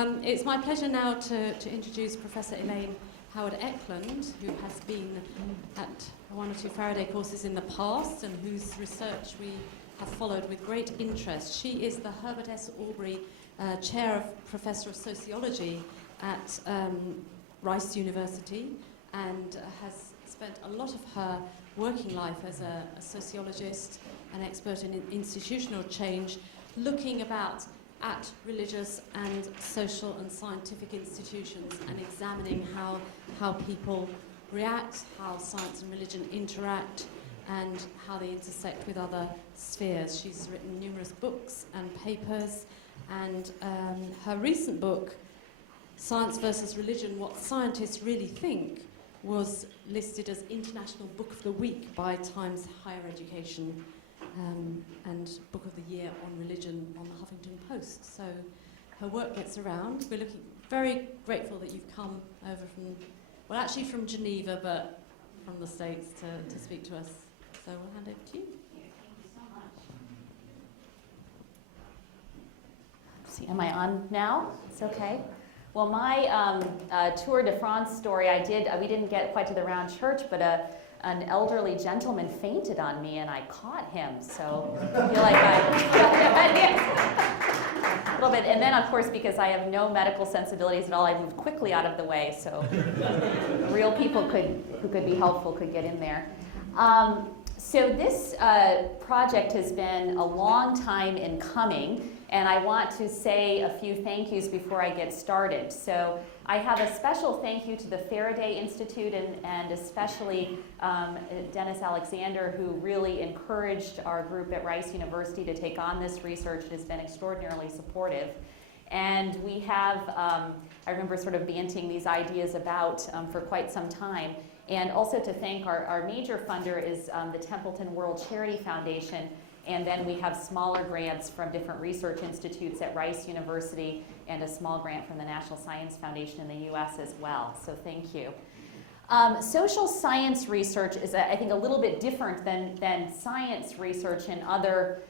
It's my pleasure now to introduce Professor Elaine Howard-Eklund, who has been at one or two Faraday courses in the past and whose research we have followed with great interest. She is the Herbert S. Aubrey Chair of Professor of Sociology at Rice University and has spent a lot of her working life as a sociologist, an expert in institutional change, looking at religious and social and scientific institutions and examining how people react, how science and religion interact, and how they intersect with other spheres. She's written numerous books and papers, and her recent book, Science versus Religion, What Scientists Really Think, was listed as International Book of the Week by Times Higher Education and Book of the Year on Religion on the Huffington Post. So her work gets around. We're very grateful that you've come over from Geneva, but from the States to speak to us. So we'll hand over to you. Thank you so much. See, am I on now? It's okay. Well, my Tour de France story, we didn't get quite to the round church, but an elderly gentleman fainted on me and I caught him. So I feel like a little bit. And then, of course, because I have no medical sensibilities at all, I moved quickly out of the way so real people who could be helpful could get in there. So this project has been a long time in coming, and I want to say a few thank yous before I get started. So I have a special thank you to the Faraday Institute and especially Dennis Alexander, who really encouraged our group at Rice University to take on this research. It has been extraordinarily supportive. And we have, I remember sort of banting these ideas about for quite some time. And also to thank our major funder is the Templeton World Charity Foundation. And then we have smaller grants from different research institutes at Rice University and a small grant from the National Science Foundation in the US as well. So thank you. Social science research is, I think, a little bit different than science research in other,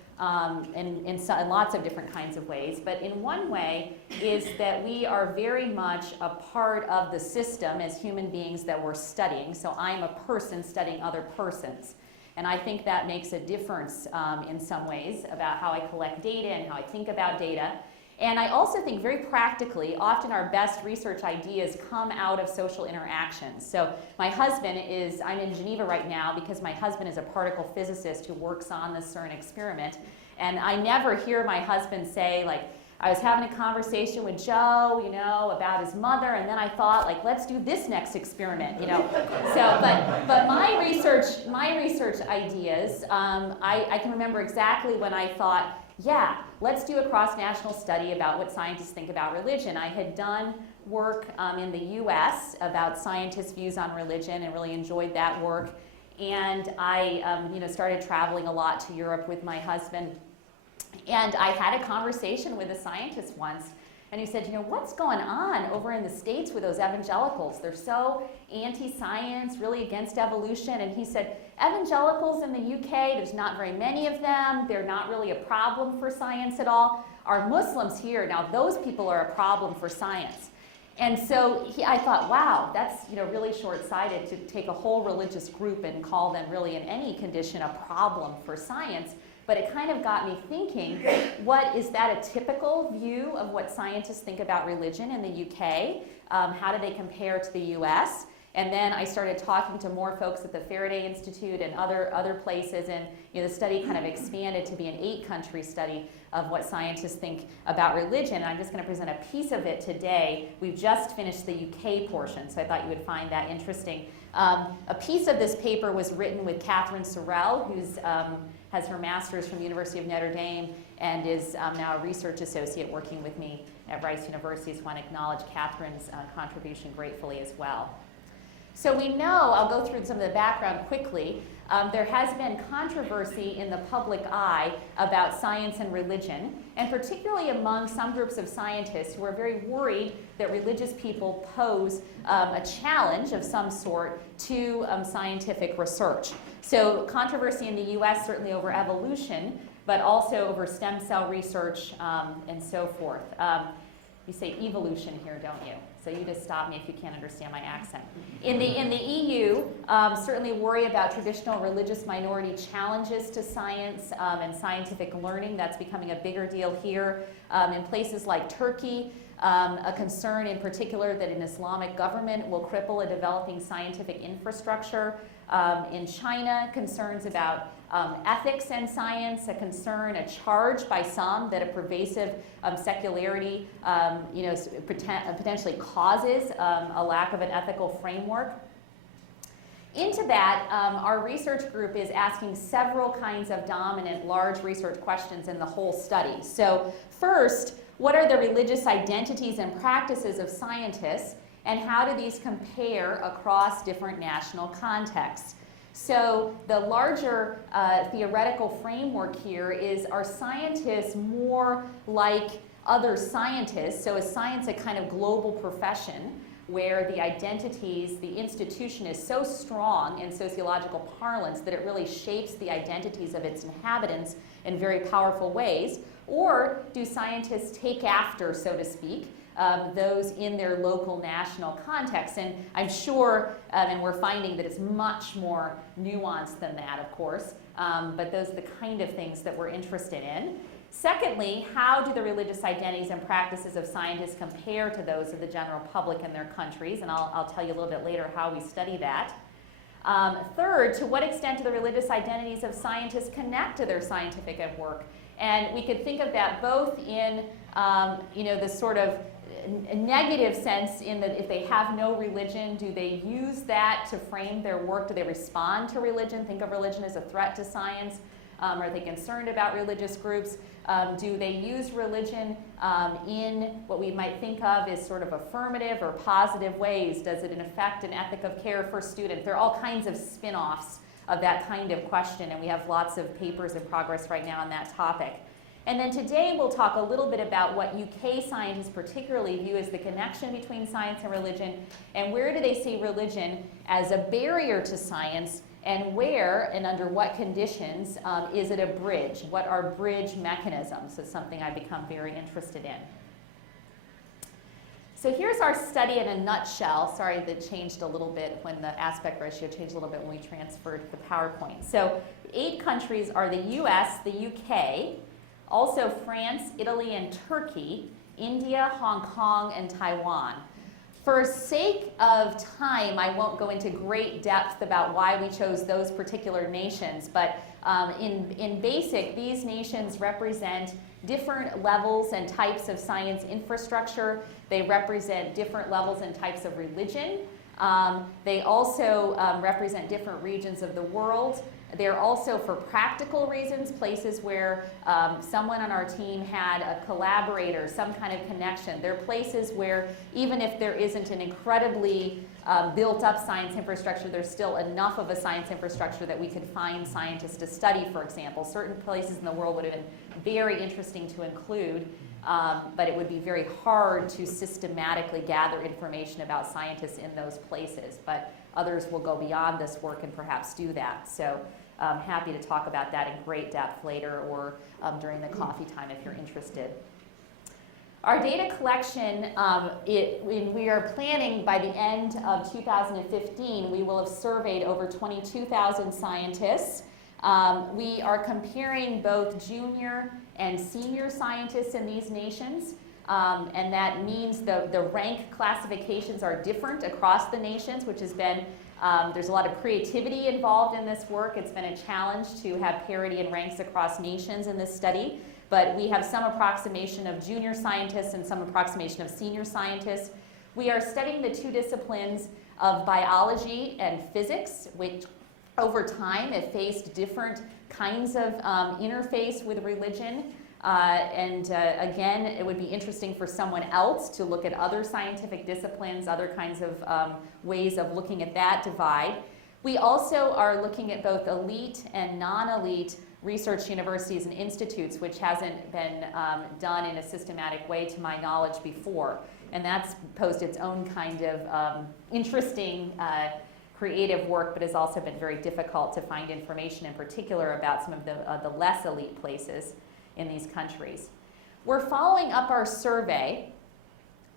in lots of different kinds of ways. But in one way is that we are very much a part of the system as human beings that we're studying. So I'm a person studying other persons. And I think that makes a difference in some ways about how I collect data and how I think about data. And I also think very practically, often our best research ideas come out of social interactions. So my husband I'm in Geneva right now because my husband is a particle physicist who works on the CERN experiment. And I never hear my husband say, like, I was having a conversation with Joe, about his mother, and then I thought, like, let's do this next experiment, So, but my research ideas, I can remember exactly when I thought, yeah, let's do a cross-national study about what scientists think about religion. I had done work in the US about scientists' views on religion and really enjoyed that work. And I started traveling a lot to Europe with my husband. And I had a conversation with a scientist once, and he said, what's going on over in the States with those evangelicals? They're so anti-science, really against evolution. And he said, evangelicals in the UK, there's not very many of them. They're not really a problem for science at all. Our Muslims here, now those people are a problem for science. And so I thought, wow, that's really short-sighted to take a whole religious group and call them really in any condition a problem for science. But it kind of got me thinking, is that a typical view of what scientists think about religion in the UK? How do they compare to the US? And then I started talking to more folks at the Faraday Institute and other places, and the study kind of expanded to be an 8-country study of what scientists think about religion. And I'm just going to present a piece of it today. We've just finished the UK portion, so I thought you would find that interesting. A piece of this paper was written with Catherine Sorrell, who's has her master's from the University of Notre Dame and is now a research associate working with me at Rice University. So I want to acknowledge Catherine's contribution gratefully as well. So we know, I'll go through some of the background quickly, there has been controversy in the public eye about science and religion, and particularly among some groups of scientists who are very worried that religious people pose a challenge of some sort to scientific research. So controversy in the US certainly over evolution, but also over stem cell research and so forth. You say evolution here, don't you? So you just stop me if you can't understand my accent. In the EU, certainly worry about traditional religious minority challenges to science and scientific learning. That's becoming a bigger deal here. In places like Turkey, a concern in particular that an Islamic government will cripple a developing scientific infrastructure. In China, concerns about ethics and science, a concern, a charge by some that a pervasive secularity potentially causes a lack of an ethical framework. Into that, our research group is asking several kinds of dominant large research questions in the whole study. So first, what are the religious identities and practices of scientists, and how do these compare across different national contexts? So the larger theoretical framework here is, are scientists more like other scientists? So is science a kind of global profession where the identities, the institution is so strong in sociological parlance that it really shapes the identities of its inhabitants in very powerful ways? Or do scientists take after, so to speak, those in their local national context? And I'm sure, and we're finding that it's much more nuanced than that, of course, but those are the kind of things that we're interested in. Secondly, how do the religious identities and practices of scientists compare to those of the general public in their countries? And I'll tell you a little bit later how we study that. Third, to what extent do the religious identities of scientists connect to their scientific work? And we could think of that both in the sort of negative sense, in that if they have no religion, do they use that to frame their work? Do they respond to religion, think of religion as a threat to science? Are they concerned about religious groups? Do they use religion in what we might think of as sort of affirmative or positive ways? Does it affect an ethic of care for students? There are all kinds of spin-offs of that kind of question, and we have lots of papers in progress right now on that topic. And then today we'll talk a little bit about what UK scientists particularly view as the connection between science and religion, and where do they see religion as a barrier to science, and where and under what conditions is it a bridge? What are bridge mechanisms? It's something I've become very interested in. So here's our study in a nutshell. Sorry that changed a little bit when the aspect ratio changed a little bit when we transferred the PowerPoint. So 8 countries are the US, the UK, also France, Italy, and Turkey, India, Hong Kong, and Taiwan. For sake of time, I won't go into great depth about why we chose those particular nations, but in basic, these nations represent different levels and types of science infrastructure. They represent different levels and types of religion. They also represent different regions of the world. They're also, for practical reasons, places where someone on our team had a collaborator, some kind of connection. They're places where even if there isn't an incredibly built-up science infrastructure, there's still enough of a science infrastructure that we could find scientists to study, for example. Certain places in the world would have been very interesting to include, but it would be very hard to systematically gather information about scientists in those places. But others will go beyond this work and perhaps do that. So I'm happy to talk about that in great depth later, or during the coffee time if you're interested. Our data collection, we are planning by the end of 2015, we will have surveyed over 22,000 scientists. We are comparing both junior and senior scientists in these nations. And that means the rank classifications are different across the nations, which has been, there's a lot of creativity involved in this work. It's been a challenge to have parity in ranks across nations in this study. But we have some approximation of junior scientists and some approximation of senior scientists. We are studying the 2 disciplines of biology and physics, which over time have faced different kinds of interface with religion. Again, it would be interesting for someone else to look at other scientific disciplines, other kinds of ways of looking at that divide. We also are looking at both elite and non-elite research universities and institutes, which hasn't been done in a systematic way to my knowledge before. And that's posed its own kind of interesting creative work, but has also been very difficult to find information in particular about some of the less elite places in these countries. We're following up our survey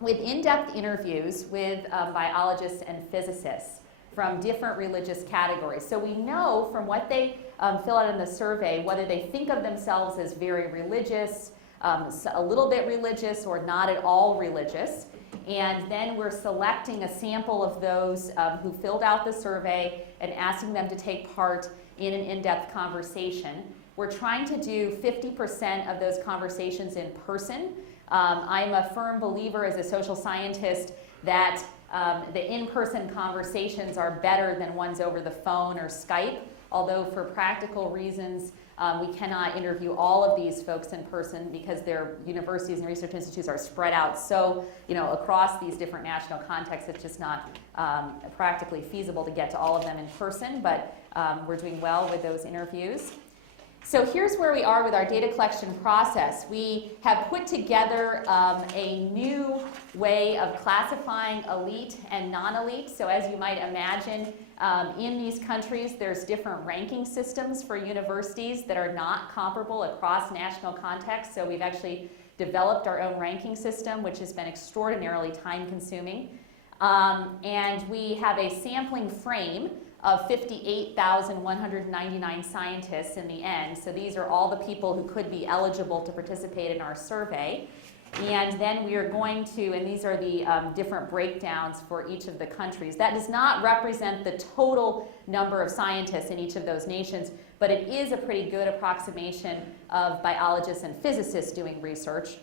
with in-depth interviews with biologists and physicists from different religious categories. So we know from what they fill out in the survey whether they think of themselves as very religious, a little bit religious, or not at all religious. And then we're selecting a sample of those who filled out the survey and asking them to take part in an in-depth conversation. We're trying to do 50% of those conversations in person. I'm a firm believer as a social scientist that the in-person conversations are better than ones over the phone or Skype, although for practical reasons we cannot interview all of these folks in person because their universities and research institutes are spread out so, across these different national contexts. It's just not practically feasible to get to all of them in person, but we're doing well with those interviews. So here's where we are with our data collection process. We have put together a new way of classifying elite and non-elite. So as you might imagine, in these countries, there's different ranking systems for universities that are not comparable across national contexts. So we've actually developed our own ranking system, which has been extraordinarily time-consuming. And we have a sampling frame of 58,199 scientists in the end. So these are all the people who could be eligible to participate in our survey. And then we are going to, and these are the different breakdowns for each of the countries. That does not represent the total number of scientists in each of those nations, but it is a pretty good approximation of biologists and physicists doing research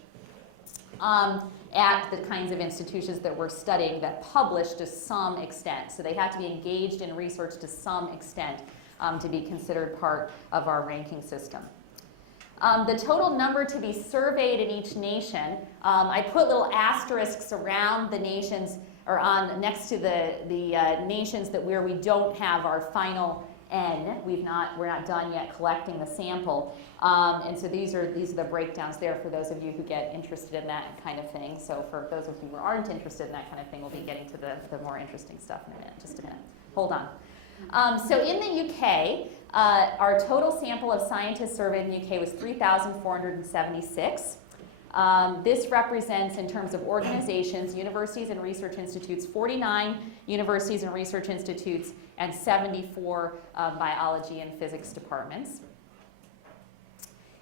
at the kinds of institutions that we're studying that publish to some extent. So they have to be engaged in research to some extent to be considered part of our ranking system. The total number to be surveyed in each nation, I put little asterisks around the nations, or next to the nations where we don't have our final N. We're not done yet collecting the sample. And so these are the breakdowns there for those of you who get interested in that kind of thing. So for those of you who aren't interested in that kind of thing, we'll be getting to the more interesting stuff in a minute. Just a minute. Hold on. So in the UK, our total sample of scientists surveyed in the UK was 3,476. This represents, in terms of organizations, universities and research institutes, 49 universities and research institutes, and 74 biology and physics departments.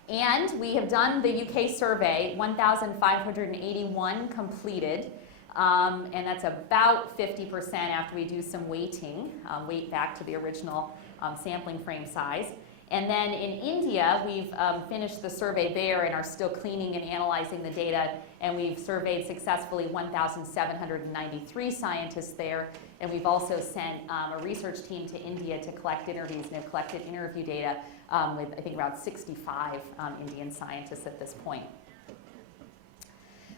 And we have done the UK survey, 1,581 completed, and that's about 50% after we do some weighting, weight back to the original sampling frame size. And then in India, we've finished the survey there and are still cleaning and analyzing the data, and we've surveyed successfully 1,793 scientists there, and we've also sent a research team to India to collect interviews, and have collected interview data with, I think, around 65 Indian scientists at this point.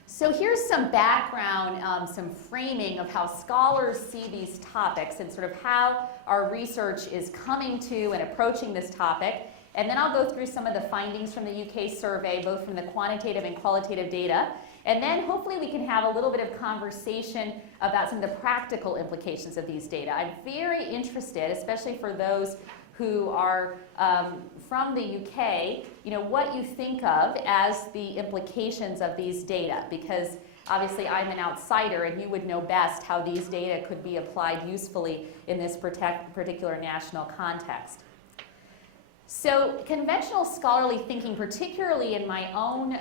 So here's some background, some framing of how scholars see these topics and sort of how our research is coming to and approaching this topic. And then I'll go through some of the findings from the UK survey, both from the quantitative and qualitative data. And then hopefully we can have a little bit of conversation about some of the practical implications of these data. I'm very interested, especially for those who are from the UK, what you think of as the implications of these data, because obviously I'm an outsider and you would know best how these data could be applied usefully in this particular national context. So conventional scholarly thinking, particularly in my own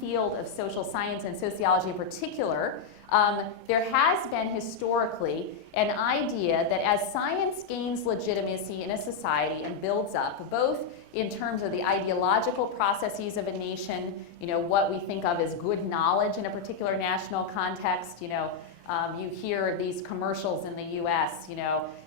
field of social science and sociology in particular, there has been historically an idea that as science gains legitimacy in a society and builds up, both in terms of the ideological processes of a nation, what we think of as good knowledge in a particular national context, you hear these commercials in the US,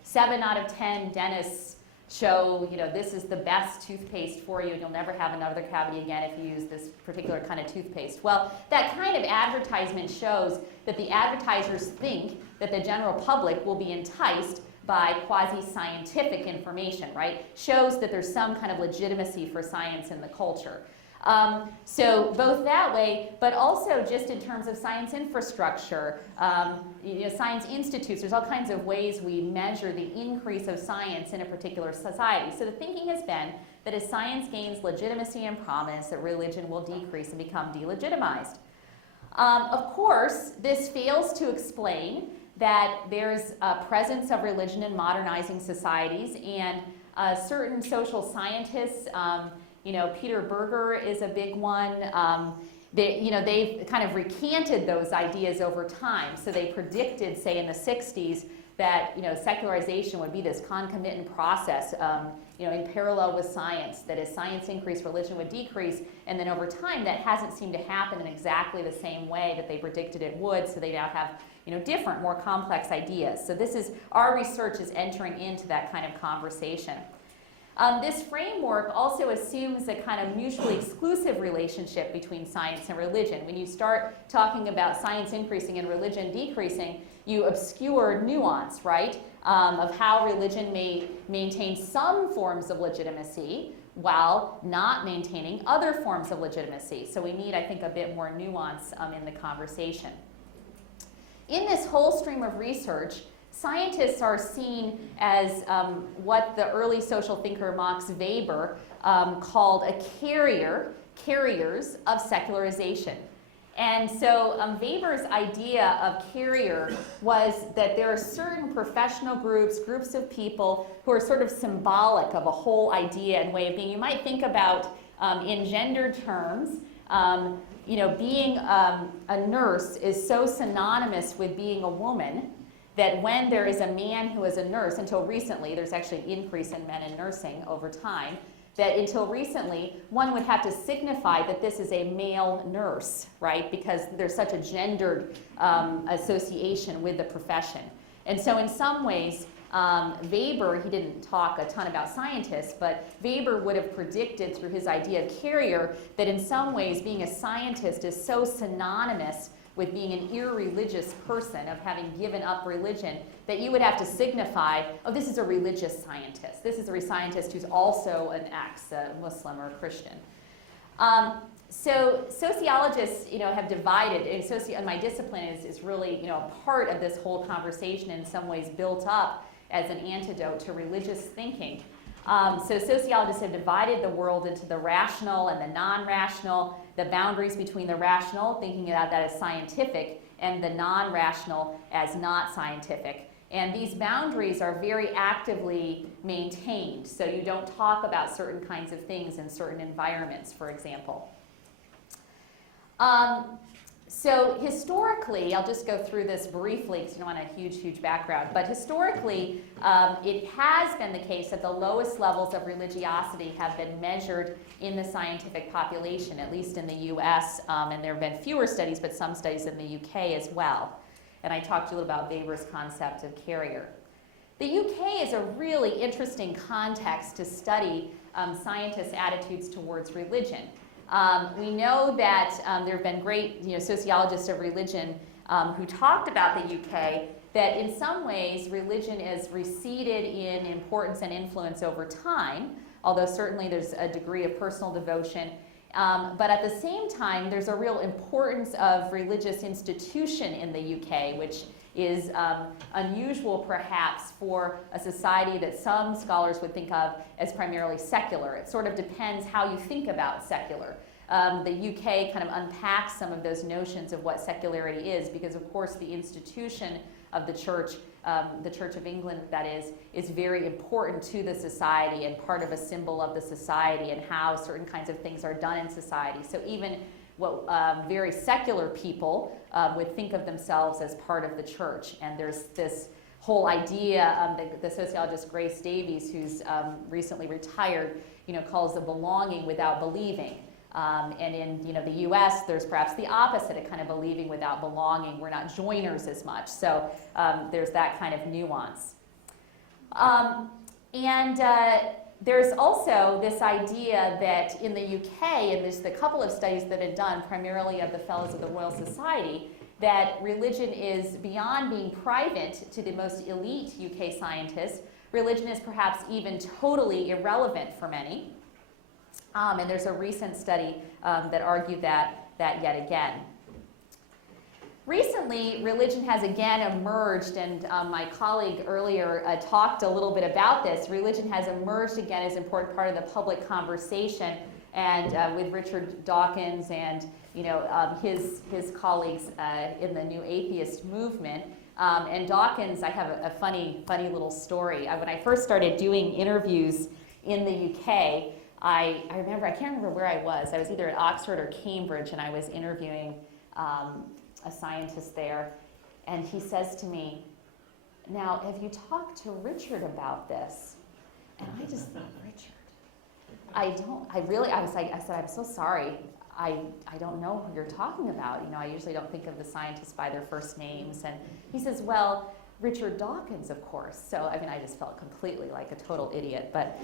7 out of 10 dentists show, this is the best toothpaste for you and you'll never have another cavity again if you use this particular kind of toothpaste. Well, that kind of advertisement shows that the advertisers think that the general public will be enticed by quasi-scientific information, right? Shows that there's some kind of legitimacy for science in the culture. So both that way, but also just in terms of science infrastructure, science institutes, there's all kinds of ways we measure the increase of science in a particular society. So the thinking has been that as science gains legitimacy and prominence, that religion will decrease and become delegitimized. Of course, this fails to explain that there's a presence of religion in modernizing societies, and certain social scientists, Peter Berger is a big one. They've kind of recanted those ideas over time. So they predicted, say in the 60s, that secularization would be this concomitant process, in parallel with science. That as science increased, religion would decrease, and then over time, that hasn't seemed to happen in exactly the same way that they predicted it would. So they now have different, more complex ideas. So our research is entering into that kind of conversation. This framework also assumes a kind of mutually exclusive relationship between science and religion. When you start talking about science increasing and religion decreasing, you obscure nuance, right, of how religion may maintain some forms of legitimacy while not maintaining other forms of legitimacy. So we need, I think, a bit more nuance in the conversation. In this whole stream of research, scientists are seen as what the early social thinker Max Weber called carriers of secularization. And so Weber's idea of carrier was that there are certain professional groups of people who are sort of symbolic of a whole idea and way of being. You might think about, in gendered terms, being a nurse is so synonymous with being a woman that when there is a man who is a nurse, until recently, there's actually an increase in men in nursing over time, that until recently, one would have to signify that this is a male nurse, right? Because there's such a gendered association with the profession. And so in some ways, Weber, he didn't talk a ton about scientists, but Weber would have predicted through his idea of carrier that in some ways being a scientist is so synonymous with being an irreligious person, of having given up religion, that you would have to signify, oh, this is a religious scientist. This is a scientist who's also an ex-Muslim or Christian. So sociologists, have divided, and my discipline is really, a part of this whole conversation, in some ways built up as an antidote to religious thinking. So sociologists have divided the world into the rational and the non-rational, the boundaries between the rational, thinking about that as scientific, and the non-rational as not scientific. And these boundaries are very actively maintained, so you don't talk about certain kinds of things in certain environments, for example. So historically, I'll just go through this briefly because you don't want a huge background, but historically it has been the case that the lowest levels of religiosity have been measured in the scientific population, at least in the US, and there have been fewer studies, but some studies in the UK as well. And I talked to you a little about Weber's concept of carrier. The UK is a really interesting context to study scientists' attitudes towards religion. We know that there have been great sociologists of religion who talked about the UK, that in some ways religion is receded in importance and influence over time, although certainly there's a degree of personal devotion. But at the same time, there's a real importance of religious institution in the UK, which is unusual perhaps for a society that some scholars would think of as primarily secular. It sort of depends how you think about secular. The UK kind of unpacks some of those notions of what secularity is, because of course the institution of the Church of England, that is very important to the society and part of a symbol of the society and how certain kinds of things are done in society. So even what very secular people would think of themselves as part of the church. And there's this whole idea, the sociologist Grace Davies, who's recently retired, calls the belonging without believing. And in the U.S., there's perhaps the opposite, a kind of believing without belonging. We're not joiners as much. So there's that kind of nuance. There's also this idea that in the UK, and there's the couple of studies that have been done, primarily of the Fellows of the Royal Society, that religion is beyond being private to the most elite UK scientists. Religion is perhaps even totally irrelevant for many. And there's a recent study that argued that yet again. Recently, religion has again emerged, and my colleague earlier talked a little bit about this. Religion has emerged again as an important part of the public conversation and with Richard Dawkins and his colleagues in the New Atheist movement. And Dawkins, I have a funny little story. When I first started doing interviews in the UK, I remember, I can't remember where I was. I was either at Oxford or Cambridge, and I was interviewing a scientist there. And he says to me, "Now, have you talked to Richard about this?" And I just thought, Richard? I said, "I'm so sorry. I don't know who you're talking about. I usually don't think of the scientists by their first names." And he says, "Well, Richard Dawkins, of course." So, I just felt completely like a total idiot. But,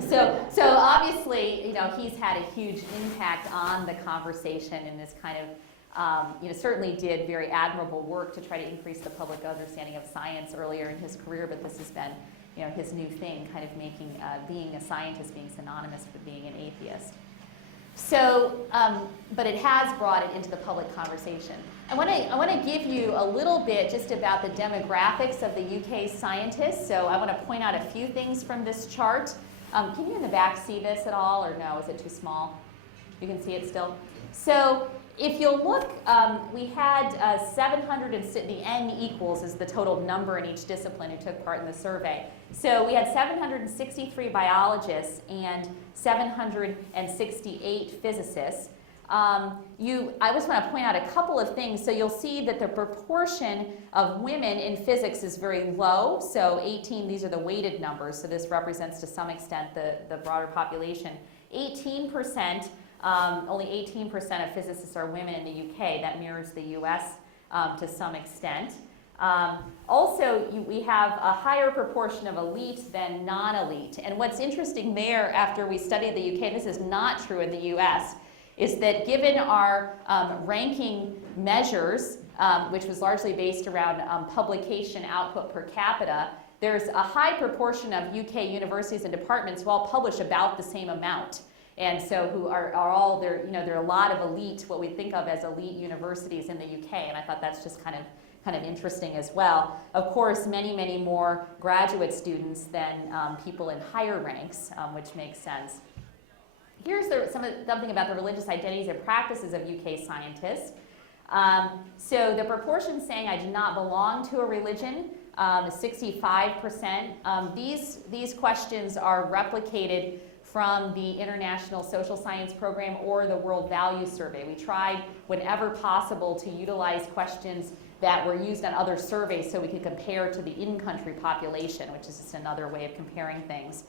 so obviously, he's had a huge impact on the conversation in this kind of, certainly did very admirable work to try to increase the public understanding of science earlier in his career, but this has been, his new thing, kind of making being a scientist being synonymous with being an atheist. So, but it has brought it into the public conversation. I want to give you a little bit just about the demographics of the UK scientists. So I want to point out a few things from this chart. Can you in the back see this at all, or no? Is it too small? You can see it still? So if you'll look, we had 700, the N equals is the total number in each discipline who took part in the survey. So we had 763 biologists and 768 physicists. I just want to point out a couple of things. So you'll see that the proportion of women in physics is very low. So 18, these are the weighted numbers, so this represents to some extent the broader population. 18%, only 18% of physicists are women in the UK. That mirrors the US to some extent. Also, we have a higher proportion of elite than non-elite. And what's interesting there, after we studied the UK, and this is not true in the US, is that given our ranking measures, which was largely based around publication output per capita, there's a high proportion of UK universities and departments who all publish about the same amount. And so who are all, there are a lot of elite, what we think of as elite universities in the UK, and I thought that's just kind of interesting as well. Of course, many more graduate students than people in higher ranks, which makes sense. Here's something about the religious identities and practices of UK scientists. So the proportion saying I do not belong to a religion is 65%. These questions are replicated from the International Social Science Program or the World Values Survey. We tried, whenever possible, to utilize questions that were used on other surveys so we could compare to the in-country population, which is just another way of comparing things.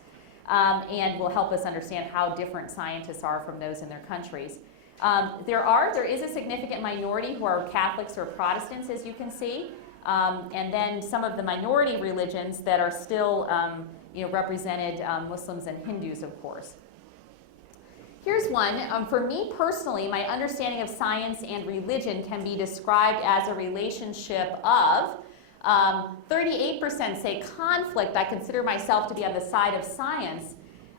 And will help us understand how different scientists are from those in their countries. There is a significant minority who are Catholics or Protestants, as you can see, and then some of the minority religions that are still represented, Muslims and Hindus, of course. Here's one. For me personally, my understanding of science and religion can be described as a relationship of 38% say conflict. I consider myself to be on the side of science.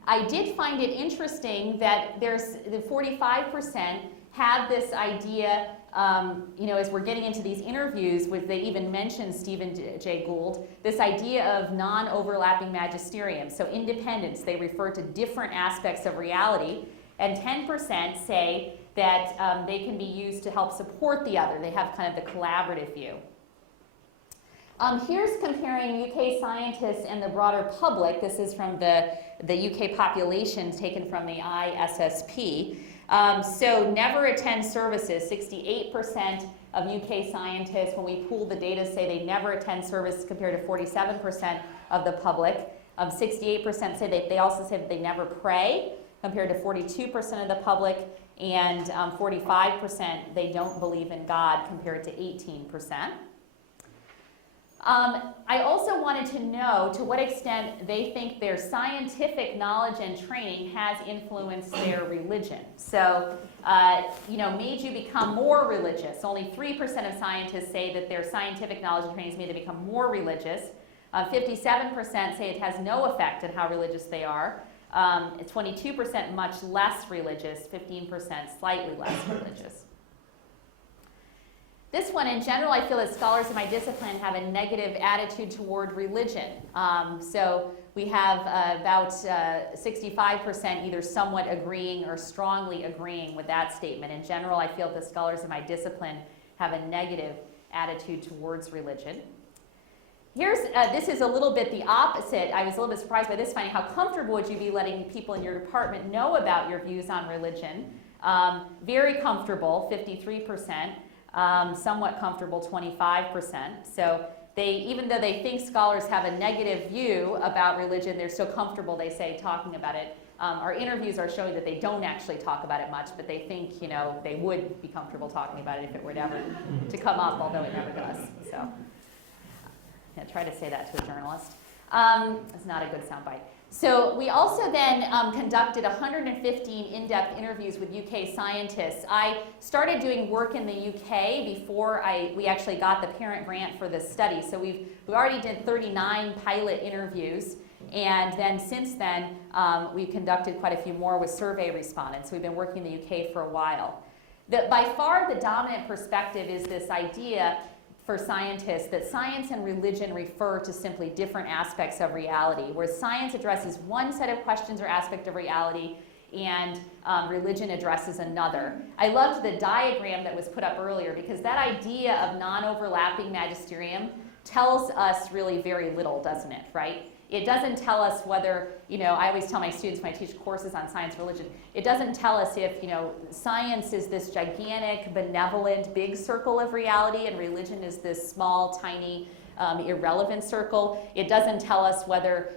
I did find it interesting that there's the 45% have this idea, as we're getting into these interviews, which they even mentioned Stephen Jay Gould, this idea of non-overlapping magisterium. So independence, they refer to different aspects of reality, and 10% say that they can be used to help support the other. They have kind of the collaborative view. Here's comparing UK scientists and the broader public. This is from the UK population taken from the ISSP. So never attend services. 68% of UK scientists, when we pool the data, say they never attend service compared to 47% of the public. 68% say they also say that they never pray compared to 42% of the public, and 45% they don't believe in God compared to 18%. I also wanted to know to what extent they think their scientific knowledge and training has influenced their religion. So, made you become more religious. Only 3% of scientists say that their scientific knowledge and training has made them become more religious. 57% say it has no effect on how religious they are. 22% much less religious, 15% slightly less religious. This one, in general, I feel that scholars in my discipline have a negative attitude toward religion. So we have about 65% either somewhat agreeing or strongly agreeing with that statement. In general, I feel the scholars in my discipline have a negative attitude towards religion. This is a little bit the opposite. I was a little bit surprised by this finding. How comfortable would you be letting people in your department know about your views on religion? Very comfortable, 53%. Somewhat comfortable, 25%. So even though they think scholars have a negative view about religion, they're so comfortable, they say, talking about it. Our interviews are showing that they don't actually talk about it much, but they think, they would be comfortable talking about it if it were ever to come up, although it never does. So, yeah, try to say that to a journalist. It's not a good soundbite. So we also then conducted 115 in-depth interviews with UK scientists. I started doing work in the UK before we actually got the parent grant for this study. So we already did 39 pilot interviews, and then since then we've conducted quite a few more with survey respondents. We've been working in the UK for a while. By far the dominant perspective is this idea for scientists that science and religion refer to simply different aspects of reality, where science addresses one set of questions or aspect of reality and religion addresses another. I loved the diagram that was put up earlier because that idea of non-overlapping magisterium tells us really very little, doesn't it, right? It doesn't tell us whether, I always tell my students when I teach courses on science and religion, it doesn't tell us if, science is this gigantic, benevolent, big circle of reality and religion is this small, tiny, irrelevant circle. It doesn't tell us whether,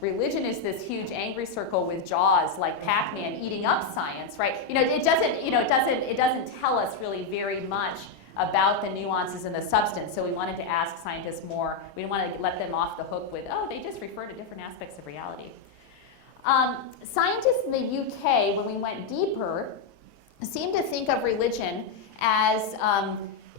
religion is this huge angry circle with jaws like Pac-Man eating up science, right? It doesn't tell us really very much about the nuances and the substance. So we wanted to ask scientists more. We didn't want to let them off the hook with, they just refer to different aspects of reality. Scientists in the UK, when we went deeper, seemed to think of religion as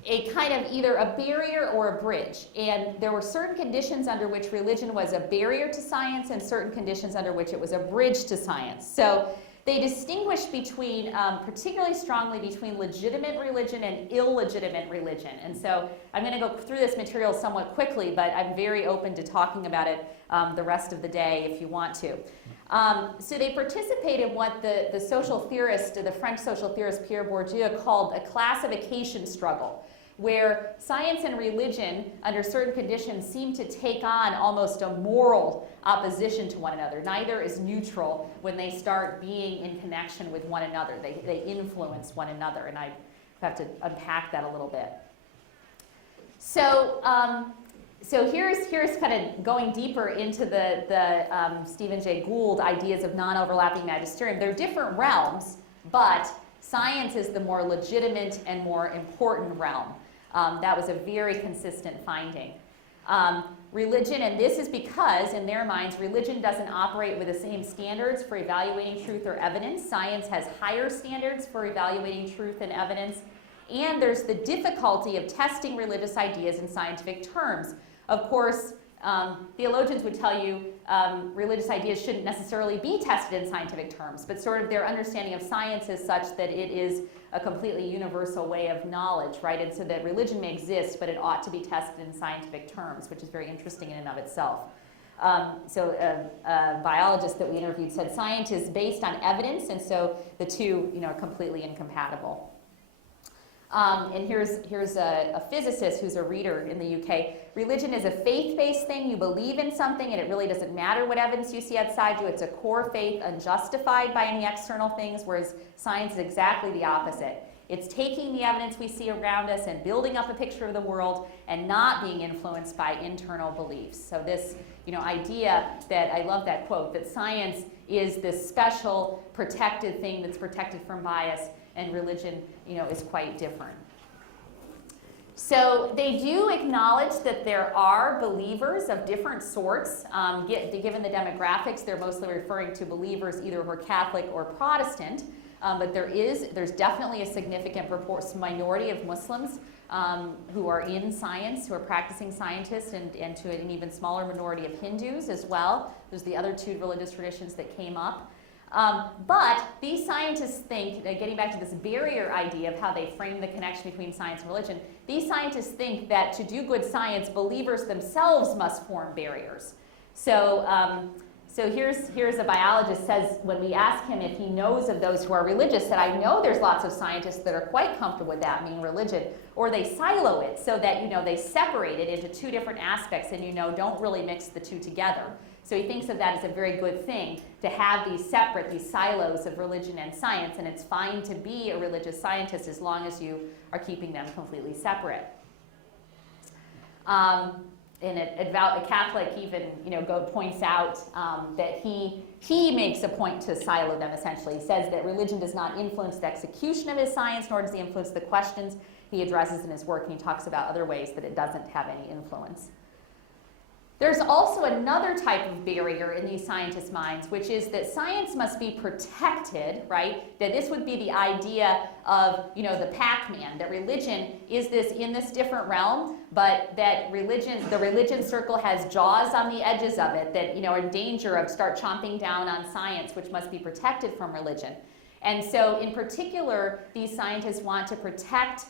a kind of either a barrier or a bridge. And there were certain conditions under which religion was a barrier to science and certain conditions under which it was a bridge to science. So they distinguish particularly strongly between legitimate religion and illegitimate religion. And so I'm going to go through this material somewhat quickly, but I'm very open to talking about it the rest of the day if you want to. So they participate in what the social theorist, the French social theorist Pierre Bourdieu called a classification struggle, where science and religion, under certain conditions, seem to take on almost a moral opposition to one another. Neither is neutral when they start being in connection with one another. They influence one another, and I have to unpack that a little bit. So here's kind of going deeper into the Stephen Jay Gould ideas of non-overlapping magisterium. They're different realms, but science is the more legitimate and more important realm. That was a very consistent finding. Religion, and this is because, in their minds, religion doesn't operate with the same standards for evaluating truth or evidence. Science has higher standards for evaluating truth and evidence. And there's the difficulty of testing religious ideas in scientific terms. Of course, theologians would tell you religious ideas shouldn't necessarily be tested in scientific terms, but sort of their understanding of science is such that it is a completely universal way of knowledge, right? And so that religion may exist, but it ought to be tested in scientific terms, which is very interesting in and of itself. So a biologist that we interviewed said science is based on evidence, and so the two, are completely incompatible. And here's a physicist who's a reader in the UK. Religion is a faith-based thing. You believe in something, and it really doesn't matter what evidence you see outside you. It's a core faith unjustified by any external things, whereas science is exactly the opposite. It's taking the evidence we see around us and building up a picture of the world and not being influenced by internal beliefs. So this, idea that, I love that quote, that science is this special protected thing that's protected from bias, and religion, is quite different. So they do acknowledge that there are believers of different sorts. Given the demographics, they're mostly referring to believers either who are Catholic or Protestant. But there's definitely a significant minority of Muslims who are in science, who are practicing scientists, and to an even smaller minority of Hindus as well. There's the other two religious traditions that came up. But these scientists think, getting back to this barrier idea of how they frame the connection between science and religion, these scientists think that to do good science, believers themselves must form barriers. So here's a biologist says, when we ask him if he knows of those who are religious, that I know there's lots of scientists that are quite comfortable with that being religion, or they silo it so that, they separate it into two different aspects and, don't really mix the two together. So he thinks of that as a very good thing, to have these silos of religion and science, and it's fine to be a religious scientist as long as you are keeping them completely separate. And a Catholic even, points out that he makes a point to silo them, essentially. He says that religion does not influence the execution of his science, nor does he influence the questions he addresses in his work, and he talks about other ways that it doesn't have any influence. There's also another type of barrier in these scientists' minds, which is that science must be protected, right? That this would be the idea of, the Pac-Man, that religion is in this different realm, but that the religion circle has jaws on the edges of it that, are in danger of start chomping down on science, which must be protected from religion. And so, in particular, these scientists want to protect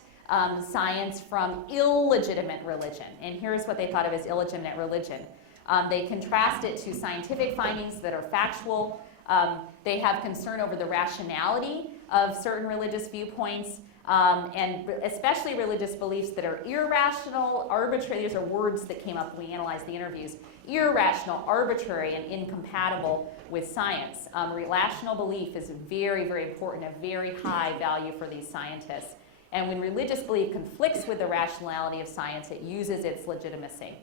science from illegitimate religion. And here's what they thought of as illegitimate religion. They contrast it to scientific findings that are factual. They have concern over the rationality of certain religious viewpoints, and especially religious beliefs that are irrational, arbitrary. These are words that came up when we analyzed the interviews. Irrational, arbitrary, and incompatible with science. Rational belief is very, very important, a very high value for these scientists. And when religious belief conflicts with the rationality of science, it uses its legitimacy.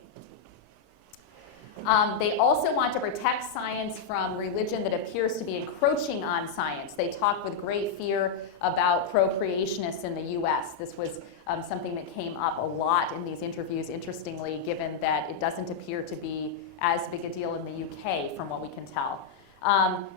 They also want to protect science from religion that appears to be encroaching on science. They talk with great fear about procreationists in the US. This was something that came up a lot in these interviews, interestingly, given that it doesn't appear to be as big a deal in the UK, from what we can tell.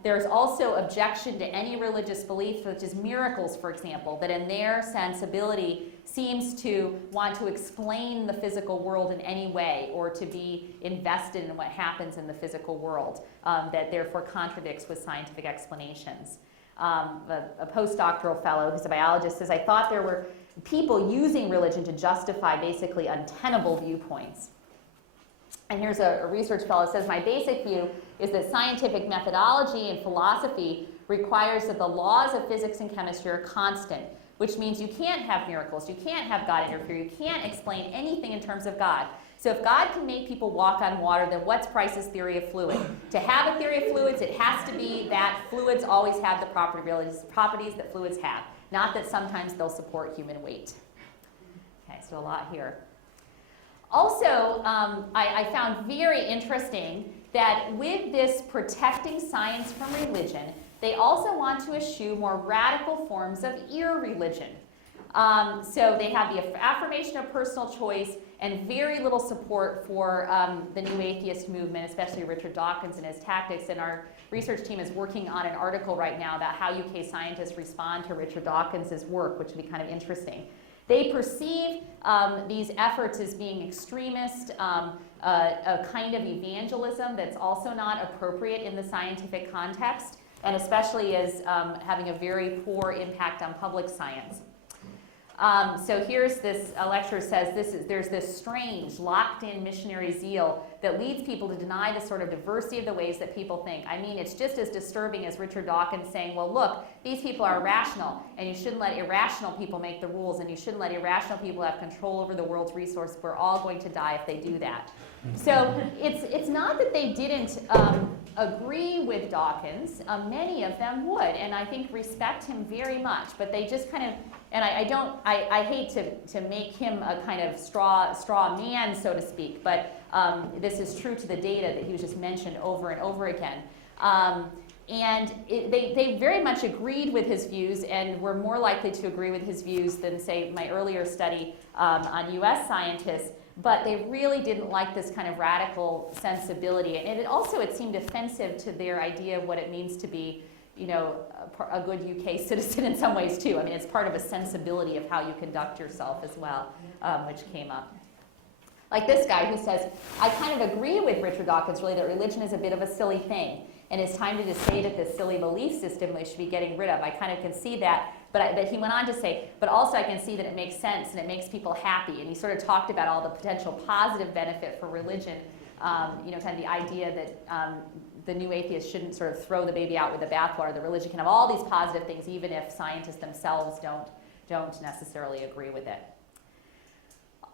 There's also objection to any religious belief, such as miracles, for example, that in their sensibility seems to want to explain the physical world in any way, or to be invested in what happens in the physical world, that therefore contradicts with scientific explanations. A postdoctoral fellow who's a biologist says, I thought there were people using religion to justify basically untenable viewpoints. And here's a research fellow who says, my basic view is that scientific methodology and philosophy requires that the laws of physics and chemistry are constant, which means you can't have miracles, you can't have God interfere, you can't explain anything in terms of God. So if God can make people walk on water, then what's Price's theory of fluid? To have a theory of fluids, it has to be that fluids always have the properties that fluids have, not that sometimes they'll support human weight. Okay, so a lot here. Also, I found very interesting that with this protecting science from religion, they also want to eschew more radical forms of irreligion. So they have the affirmation of personal choice and very little support for the new atheist movement, especially Richard Dawkins and his tactics. And our research team is working on an article right now about how UK scientists respond to Richard Dawkins' work, which would be kind of interesting. They perceive these efforts as being extremist, a kind of evangelism that's also not appropriate in the scientific context, and especially as having a very poor impact on public science. So here's this, a lecturer says, there's this strange, locked-in missionary zeal that leads people to deny the sort of diversity of the ways that people think. I mean, it's just as disturbing as Richard Dawkins saying, well, look, these people are irrational, and you shouldn't let irrational people make the rules, and you shouldn't let irrational people have control over the world's resources. We're all going to die if they do that. So it's not that they didn't agree with Dawkins. Many of them would, and I think respect him very much, but they just kind of, and I hate to make him a kind of straw man, so to speak, but this is true to the data that he was just mentioned over and over again. And they very much agreed with his views and were more likely to agree with his views than, say, my earlier study on US scientists, but they really didn't like this kind of radical sensibility. And it seemed offensive to their idea of what it means to be, a good UK citizen in some ways too. I mean, it's part of a sensibility of how you conduct yourself as well, which came up. Like this guy who says, I kind of agree with Richard Dawkins really that religion is a bit of a silly thing, and it's time to just say that this silly belief system we should be getting rid of. I kind of can see that, but he went on to say, but also I can see that it makes sense and it makes people happy, and he sort of talked about all the potential positive benefit for religion kind of the idea that the new atheists shouldn't sort of throw the baby out with the bathwater, that religion can have all these positive things even if scientists themselves don't necessarily agree with it.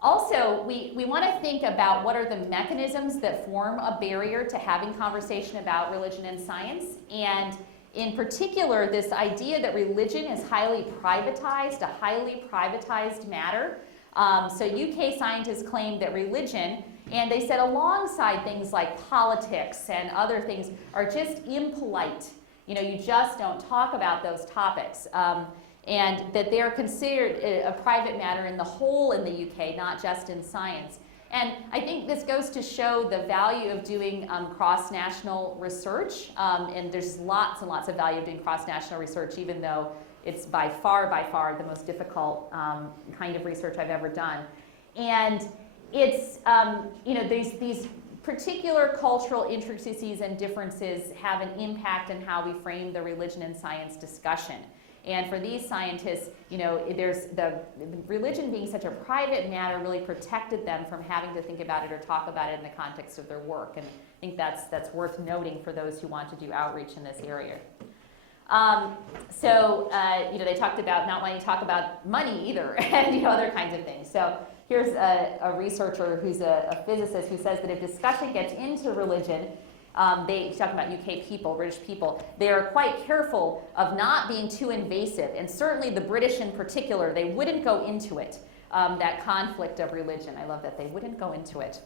Also, we want to think about what are the mechanisms that form a barrier to having conversation about religion and science, and in particular, this idea that religion is highly privatized, a highly privatized matter. So UK scientists claim that religion, and they said alongside things like politics and other things, are just impolite. You just don't talk about those topics. And that they're considered a private matter in the whole in the UK, not just in science. And I think this goes to show the value of doing cross-national research. And there's lots and lots of value of doing cross-national research, even though it's by far the most difficult kind of research I've ever done. And it's, these particular cultural intricacies and differences have an impact on how we frame the religion and science discussion. And for these scientists, there's the religion being such a private matter really protected them from having to think about it or talk about it in the context of their work. And I think that's worth noting for those who want to do outreach in this area. They talked about not wanting to talk about money either, and other kinds of things. So here's a researcher who's a physicist who says that if discussion gets into religion, they talk about UK people, British people, they are quite careful of not being too invasive, and certainly the British in particular, they wouldn't go into it, that conflict of religion. I love that they wouldn't go into it.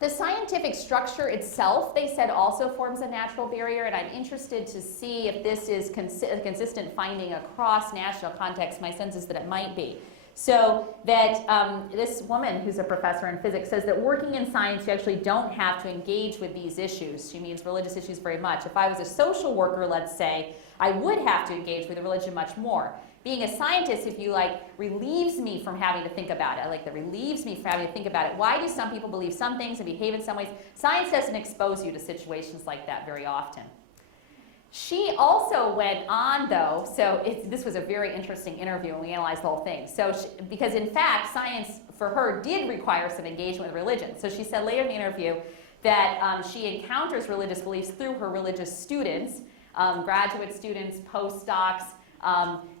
The scientific structure itself, they said, also forms a natural barrier, and I'm interested to see if this is a consistent finding across national contexts. My sense is that it might be. So that this woman who's a professor in physics says that working in science, you actually don't have to engage with these issues. She means religious issues very much. If I was a social worker, let's say, I would have to engage with religion much more. Being a scientist, if you like, relieves me from having to think about it. That relieves me from having to think about it. Why do some people believe some things and behave in some ways? Science doesn't expose you to situations like that very often. She also went on, though, this was a very interesting interview, and we analyzed the whole thing. Because in fact, science for her did require some engagement with religion. So she said later in the interview that she encounters religious beliefs through her religious students, graduate students, postdocs.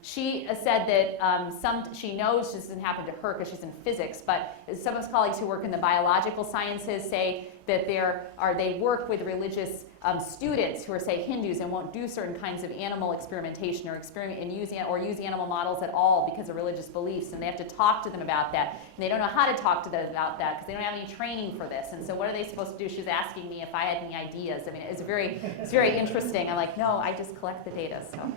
She said that she knows this doesn't happen to her because she's in physics, but some of her colleagues who work in the biological sciences say that they work with religious students who are, say, Hindus and won't do certain kinds of animal experimentation or use animal models at all because of religious beliefs, and they have to talk to them about that. And they don't know how to talk to them about that because they don't have any training for this. And so what are they supposed to do? She was asking me if I had any ideas. I mean, it's very interesting. I'm like, no, I just collect the data. So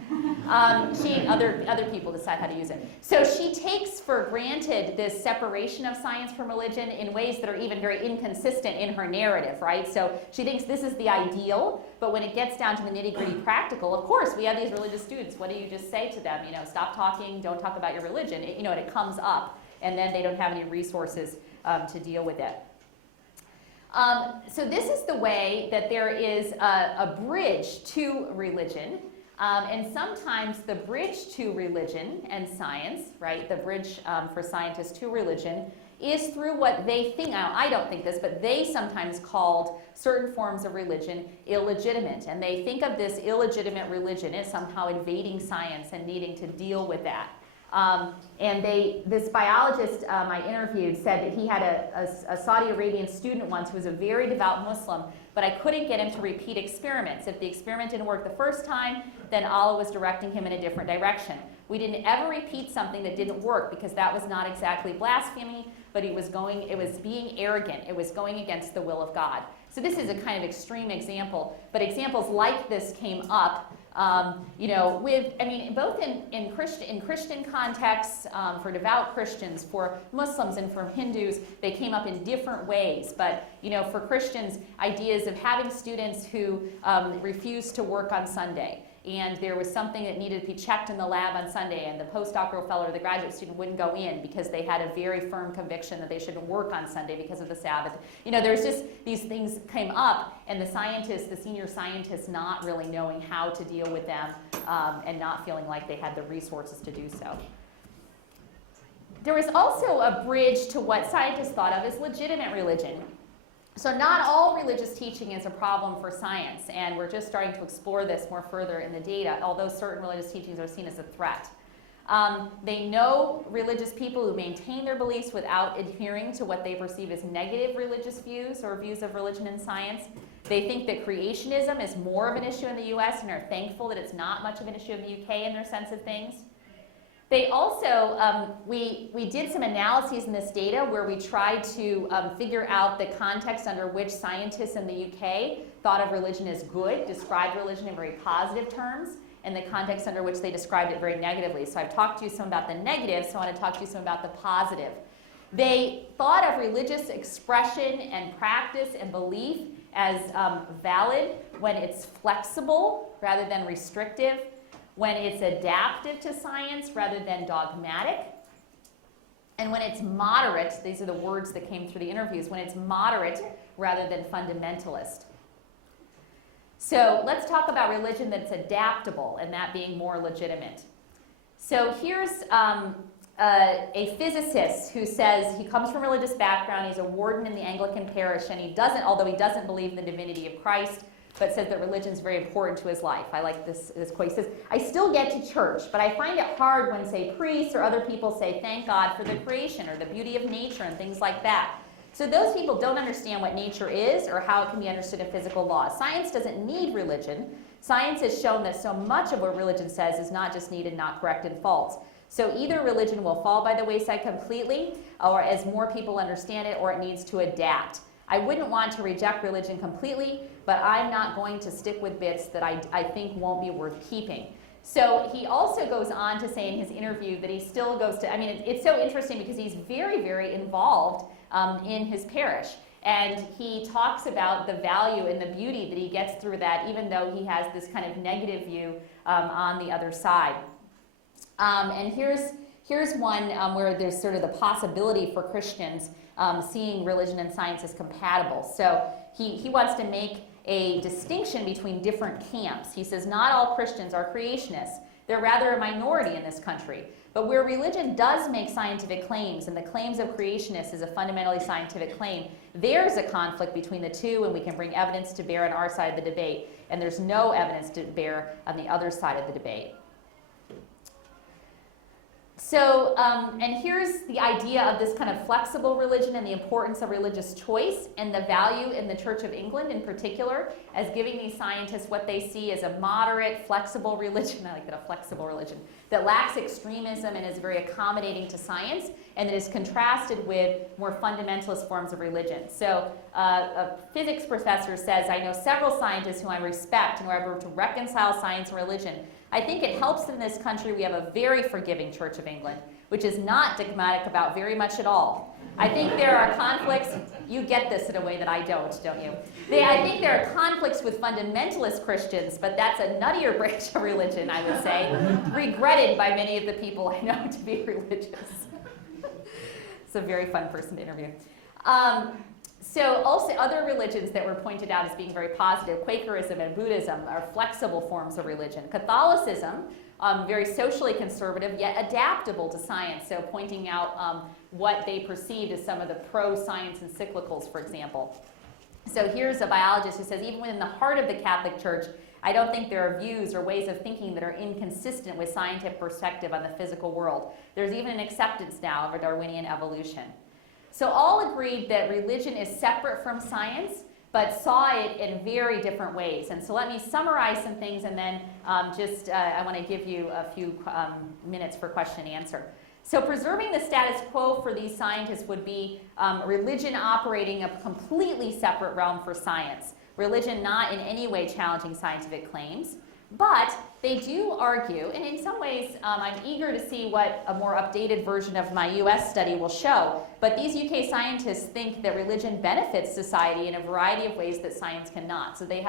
other people decide how to use it. So she takes for granted this separation of science from religion in ways that are even very inconsistent in her narrative, right? So she thinks this is the ideal, but when it gets down to the nitty-gritty practical, of course, we have these religious students. What do you just say to them? Stop talking, don't talk about your religion. It comes up, and then they don't have any resources to deal with it. So this is the way that there is a bridge to religion. And sometimes the bridge to religion and science, right, the bridge for scientists to religion, is through what they think, now I don't think this, but they sometimes called certain forms of religion illegitimate. And they think of this illegitimate religion as somehow invading science and needing to deal with that. This biologist I interviewed said that he had a Saudi Arabian student once who was a very devout Muslim, but I couldn't get him to repeat experiments. If the experiment didn't work the first time, then Allah was directing him in a different direction. We didn't ever repeat something that didn't work because that was not exactly blasphemy, but it was being arrogant. It was going against the will of God. So this is a kind of extreme example, but examples like this came up both in Christian contexts, for devout Christians, for Muslims and for Hindus, they came up in different ways. But, for Christians, ideas of having students who refused to work on Sunday. And there was something that needed to be checked in the lab on Sunday, and the postdoctoral fellow or the graduate student wouldn't go in because they had a very firm conviction that they shouldn't work on Sunday because of the Sabbath. There's just these things came up, and the senior scientists not really knowing how to deal with them and not feeling like they had the resources to do so. There was also a bridge to what scientists thought of as legitimate religion. So not all religious teaching is a problem for science, and we're just starting to explore this more further in the data, although certain religious teachings are seen as a threat. They know religious people who maintain their beliefs without adhering to what they perceive as negative religious views or views of religion and science. They think that creationism is more of an issue in the US and are thankful that it's not much of an issue in the UK in their sense of things. They also, we did some analyses in this data where we tried to figure out the context under which scientists in the UK thought of religion as good, described religion in very positive terms, and the context under which they described it very negatively. So I've talked to you some about the negative, so I want to talk to you some about the positive. They thought of religious expression and practice and belief as valid when it's flexible rather than restrictive, when it's adaptive to science rather than dogmatic, and when it's moderate, these are the words that came through the interviews, when it's moderate rather than fundamentalist. So let's talk about religion that's adaptable and that being more legitimate. So here's a physicist who says he comes from a religious background, he's a warden in the Anglican parish, and he doesn't, although he doesn't believe in the divinity of Christ, but says that religion is very important to his life. I like this quote. He says, I still get to church, but I find it hard when, say, priests or other people say, thank God for the creation or the beauty of nature and things like that. So those people don't understand what nature is or how it can be understood in physical laws. Science doesn't need religion. Science has shown that so much of what religion says is not just needed, not correct, and false. So either religion will fall by the wayside completely, or as more people understand it, or it needs to adapt. I wouldn't want to reject religion completely, but I'm not going to stick with bits that I think won't be worth keeping. So he also goes on to say in his interview that he still goes to, I mean, it's so interesting because he's very, very involved in his parish. And he talks about the value and the beauty that he gets through that, even though he has this kind of negative view on the other side. And here's one where there's sort of the possibility for Christians seeing religion and science as compatible. So he wants to make a distinction between different camps. He says not all Christians are creationists. They're rather a minority in this country. But where religion does make scientific claims, and the claims of creationists is a fundamentally scientific claim, there's a conflict between the two, and we can bring evidence to bear on our side of the debate, and there's no evidence to bear on the other side of the debate. So, and here's the idea of this kind of flexible religion and the importance of religious choice and the value in the Church of England in particular as giving these scientists what they see as a moderate, flexible religion, I like that, a flexible religion, that lacks extremism and is very accommodating to science and that is contrasted with more fundamentalist forms of religion. So a physics professor says, I know several scientists who I respect and who are able to reconcile science and religion. I think it helps in this country we have a very forgiving Church of England, which is not dogmatic about very much at all. I think there are conflicts, you get this in a way that I don't you? I think there are conflicts with fundamentalist Christians, but that's a nuttier branch of religion, I would say, regretted by many of the people I know to be religious. It's a very fun person to interview. So also other religions that were pointed out as being very positive, Quakerism and Buddhism, are flexible forms of religion. Catholicism, very socially conservative, yet adaptable to science, so pointing out what they perceived as some of the pro-science encyclicals, for example. So here's a biologist who says, even within the heart of the Catholic Church, I don't think there are views or ways of thinking that are inconsistent with scientific perspective on the physical world. There's even an acceptance now of a Darwinian evolution. So all agreed that religion is separate from science, but saw it in very different ways. And so let me summarize some things, and then I want to give you a few minutes for question and answer. So preserving the status quo for these scientists would be religion operating a completely separate realm for science. Religion not in any way challenging scientific claims. But they do argue, and in some ways I'm eager to see what a more updated version of my US study will show, but these UK scientists think that religion benefits society in a variety of ways that science cannot. So they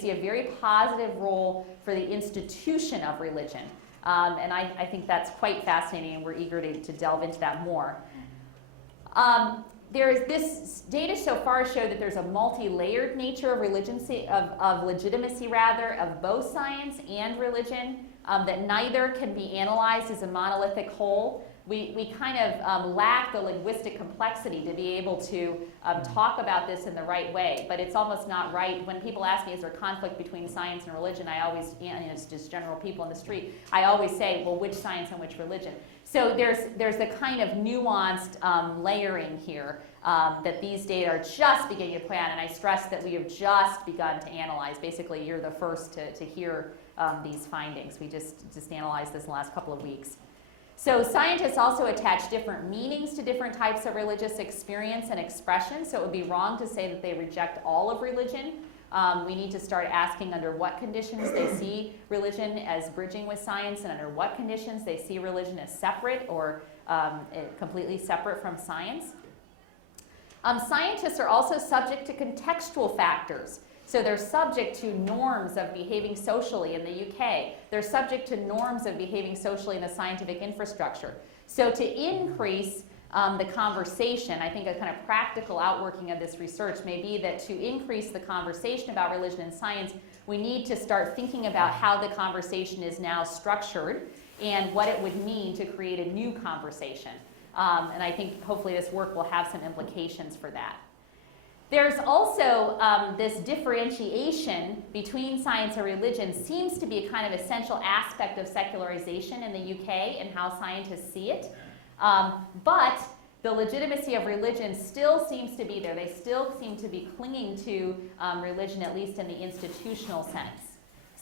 see a very positive role for the institution of religion. And I think that's quite fascinating, and we're eager to delve into that more. This data so far show that there's a multi-layered nature of legitimacy of both science and religion. that neither can be analyzed as a monolithic whole. We kind of lack the linguistic complexity to be able to talk about this in the right way, but it's almost not right. When people ask me, is there conflict between science and religion, I always, it's just general people in the street, I always say, well, which science and which religion? So there's the kind of nuanced layering here that these data are just beginning to plan, and I stress that we have just begun to analyze. Basically, you're the first to hear these findings. We just analyzed this in the last couple of weeks. So scientists also attach different meanings to different types of religious experience and expression, so it would be wrong to say that they reject all of religion. We need to start asking under what conditions they see religion as bridging with science, and under what conditions they see religion as separate or completely separate from science. Scientists are also subject to contextual factors. So they're subject to norms of behaving socially in the UK. They're subject to norms of behaving socially in the scientific infrastructure. So to increase the conversation, I think a kind of practical outworking of this research may be that to increase the conversation about religion and science, we need to start thinking about how the conversation is now structured and what it would mean to create a new conversation. And I think hopefully this work will have some implications for that. There's also this differentiation between science and religion seems to be a kind of essential aspect of secularization in the UK and how scientists see it. But the legitimacy of religion still seems to be there. They still seem to be clinging to religion, at least in the institutional sense.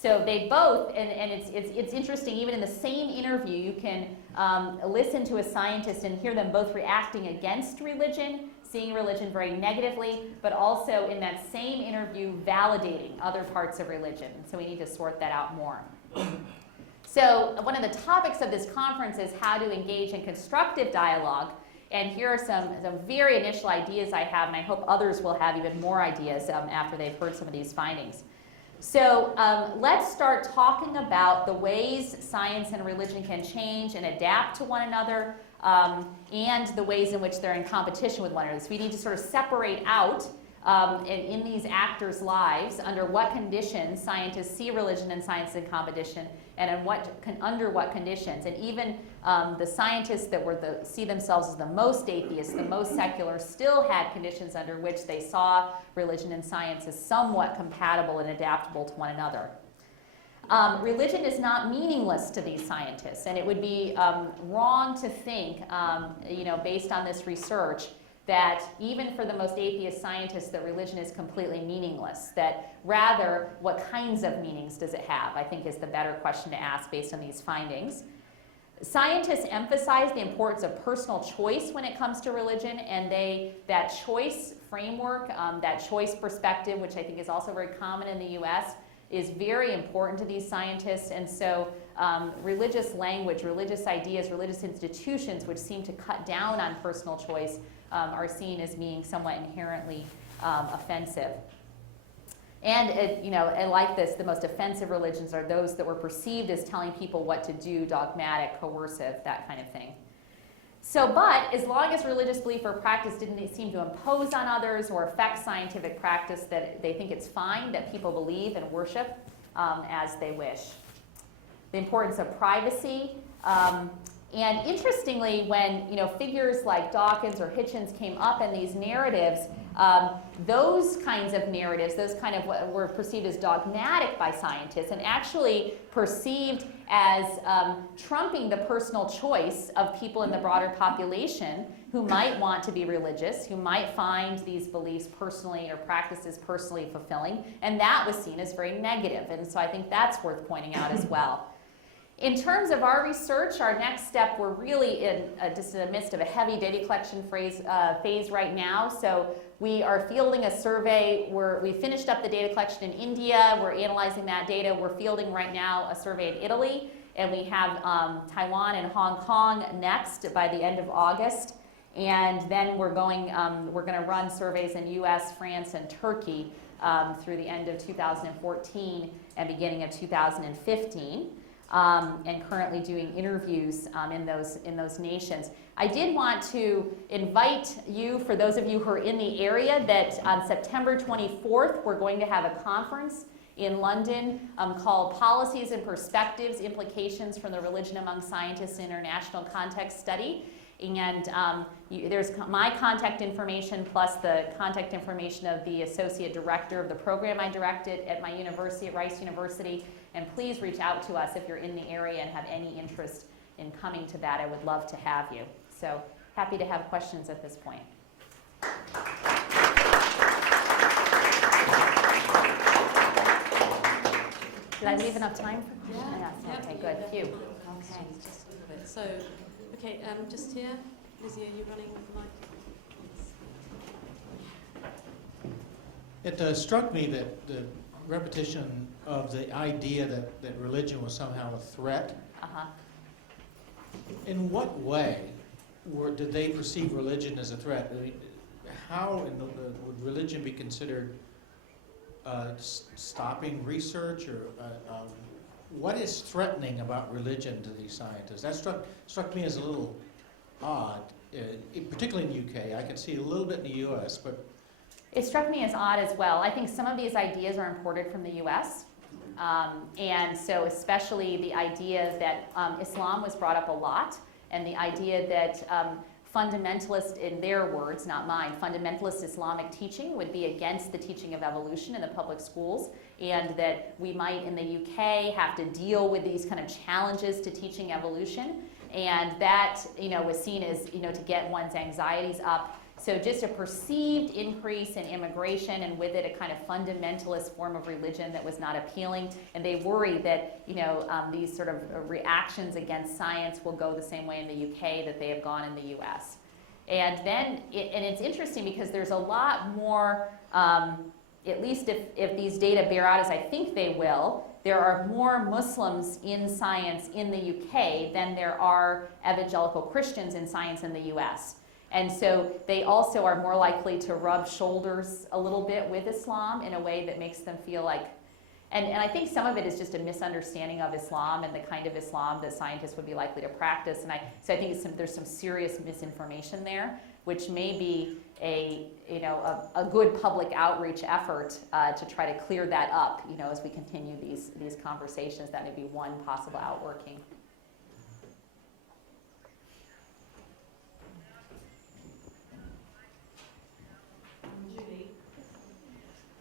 So they both, and it's interesting, even in the same interview, you can listen to a scientist and hear them both reacting against religion, seeing religion very negatively, but also in that same interview validating other parts of religion. So we need to sort that out more. So one of the topics of this conference is how to engage in constructive dialogue. And here are some very initial ideas I have, and I hope others will have even more ideas after they've heard some of these findings. So let's start talking about the ways science and religion can change and adapt to one another, and the ways in which they're in competition with one another. So we need to sort of separate out in these actors' lives under what conditions scientists see religion and science in competition, and under what conditions. And even the scientists that see themselves as the most atheist, the most secular, still had conditions under which they saw religion and science as somewhat compatible and adaptable to one another. Religion is not meaningless to these scientists, and it would be wrong to think, based on this research, that even for the most atheist scientists that religion is completely meaningless, that rather what kinds of meanings does it have, I think is the better question to ask based on these findings. Scientists emphasize the importance of personal choice when it comes to religion, and that choice framework, that choice perspective, which I think is also very common in the US, is very important to these scientists. And so religious language, religious ideas, religious institutions which seem to cut down on personal choice are seen as being somewhat inherently offensive. And and like this, the most offensive religions are those that were perceived as telling people what to do, dogmatic, coercive, that kind of thing. So, but as long as religious belief or practice didn't seem to impose on others or affect scientific practice, that they think it's fine that people believe and worship as they wish. The importance of privacy. And interestingly, when figures like Dawkins or Hitchens came up in these narratives, those kinds of narratives, those kind of what were perceived as dogmatic by scientists and actually perceived as trumping the personal choice of people in the broader population who might want to be religious, who might find these beliefs personally or practices personally fulfilling, and that was seen as very negative. And so I think that's worth pointing out as well. In terms of our research, our next step, we're really just in the midst of a heavy data collection phase right now. So we are fielding a survey. We finished up the data collection in India. We're analyzing that data. We're fielding right now a survey in Italy. And we have Taiwan and Hong Kong next by the end of August. And then we're going to run surveys in US, France, and Turkey through the end of 2014 and beginning of 2015. And currently doing interviews in those nations. I did want to invite you, for those of you who are in the area, that on September 24th we're going to have a conference in London called Policies and Perspectives, Implications from the Religion Among Scientists in International Context Study. And there's my contact information plus the contact information of the associate director of the program I directed at my university, at Rice University. And please reach out to us if you're in the area and have any interest in coming to that. I would love to have you. So happy to have questions at this point. Did I leave enough time for questions? Yeah. Okay, good. Phew. Okay. Just a little bit. So, okay, just here. Lizzie, are you running the mic? It struck me that the repetition of the idea that religion was somehow a threat. Uh-huh. In what way did they perceive religion as a threat? I mean, how would religion be considered stopping research, or what is threatening about religion to these scientists? That struck me as a little odd, particularly in the UK. I could see it a little bit in the US, but it struck me as odd as well. I think some of these ideas are imported from the US. And so especially the idea that Islam was brought up a lot, and the idea that fundamentalist, in their words, not mine, fundamentalist Islamic teaching would be against the teaching of evolution in the public schools, and that we might in the UK have to deal with these kind of challenges to teaching evolution, and that was seen as to get one's anxieties up. So just a perceived increase in immigration, and with it a kind of fundamentalist form of religion that was not appealing. And they worry that these sort of reactions against science will go the same way in the UK that they have gone in the US. And then, it's interesting because there's a lot more, at least if these data bear out as I think they will, there are more Muslims in science in the UK than there are evangelical Christians in science in the US. And so they also are more likely to rub shoulders a little bit with Islam in a way that makes them feel like, and I think some of it is just a misunderstanding of Islam and the kind of Islam that scientists would be likely to practice. And so I think there's some serious misinformation there, which may be a good public outreach effort to try to clear that up, as we continue these conversations. That may be one possible outworking.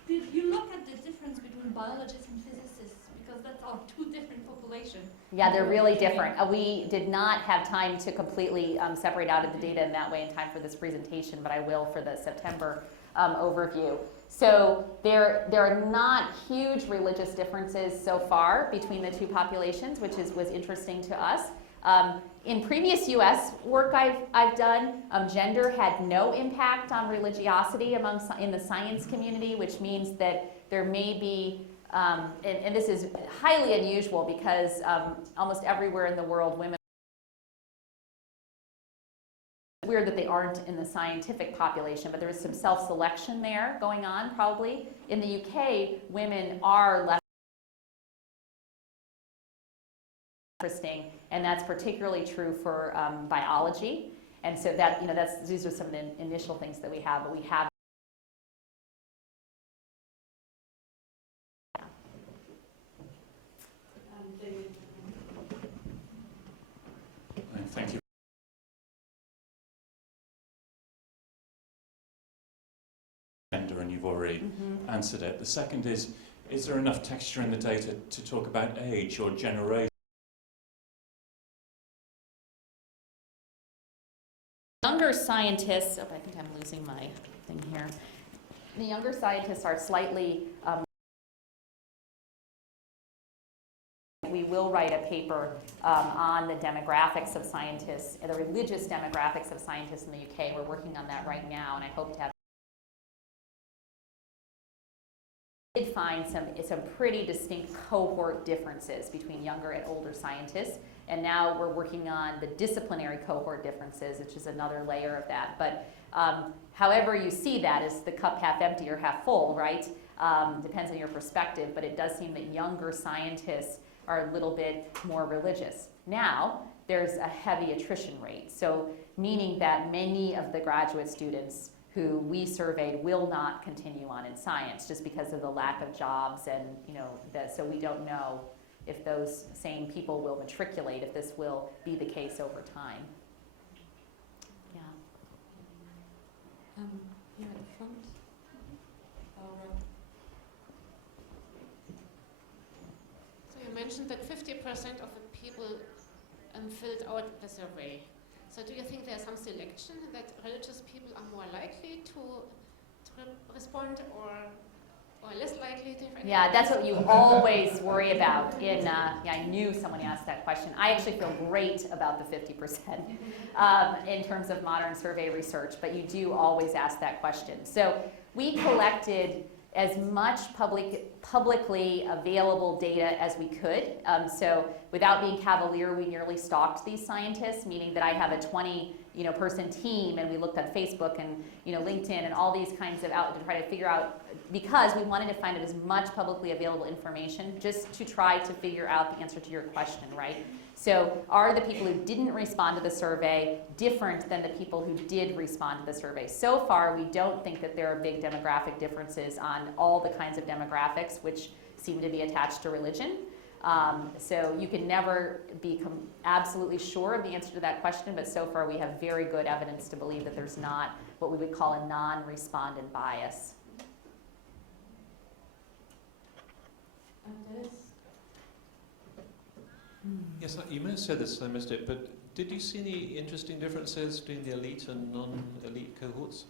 Did you look at the difference between biologists and physicists? Because that's our two different populations. Yeah, they're really different. We did not have time to completely separate out of the data in that way in time for this presentation, but I will for the September overview. So there are not huge religious differences so far between the two populations, which was interesting to us. In previous US work I've done, gender had no impact on religiosity in the science community, which means that there may be, and this is highly unusual because almost everywhere in the world women, it's weird that they aren't in the scientific population, but there is some self-selection there going on probably. In the UK, women are less interesting, and that's particularly true for biology. And so that these are some of the initial things that we have, but we have. Thank you. And you've already answered it. The second is there enough texture in the data to talk about age or generation? Younger scientists, I think I'm losing my thing here. The younger scientists are slightly, we will write a paper on the demographics of scientists, the religious demographics of scientists in the UK. We're working on that right now, and I hope to have. We did find some pretty distinct cohort differences between younger and older scientists. And now we're working on the disciplinary cohort differences, which is another layer of that. But however you see that, is the cup half empty or half full, right? Depends on your perspective, but it does seem that younger scientists are a little bit more religious. Now, there's a heavy attrition rate, so meaning that many of the graduate students who we surveyed will not continue on in science just because of the lack of jobs, and so we don't know if those same people will matriculate, if this will be the case over time. Yeah. Here at the front. So you mentioned that 50% of the people filled out the survey. So do you think there's some selection that religious people are more likely to respond or less likely to? Yeah, that's what you always worry about. I knew someone asked that question. I actually feel great about the 50% in terms of modern survey research, but you do always ask that question. So we collected as much publicly available data as we could. So without being cavalier, we nearly stalked these scientists, meaning that I have a 20-person team, and we looked at Facebook and LinkedIn and all these kinds of out to try to figure out, because we wanted to find out as much publicly available information just to try to figure out the answer to your question, right? So are the people who didn't respond to the survey different than the people who did respond to the survey? So far, we don't think that there are big demographic differences on all the kinds of demographics which seem to be attached to religion. So you can never be absolutely sure of the answer to that question, but so far we have very good evidence to believe that there's not what we would call a non-respondent bias. Yes, you may have said this, I missed it, but did you see any interesting differences between the elite and non-elite cohorts?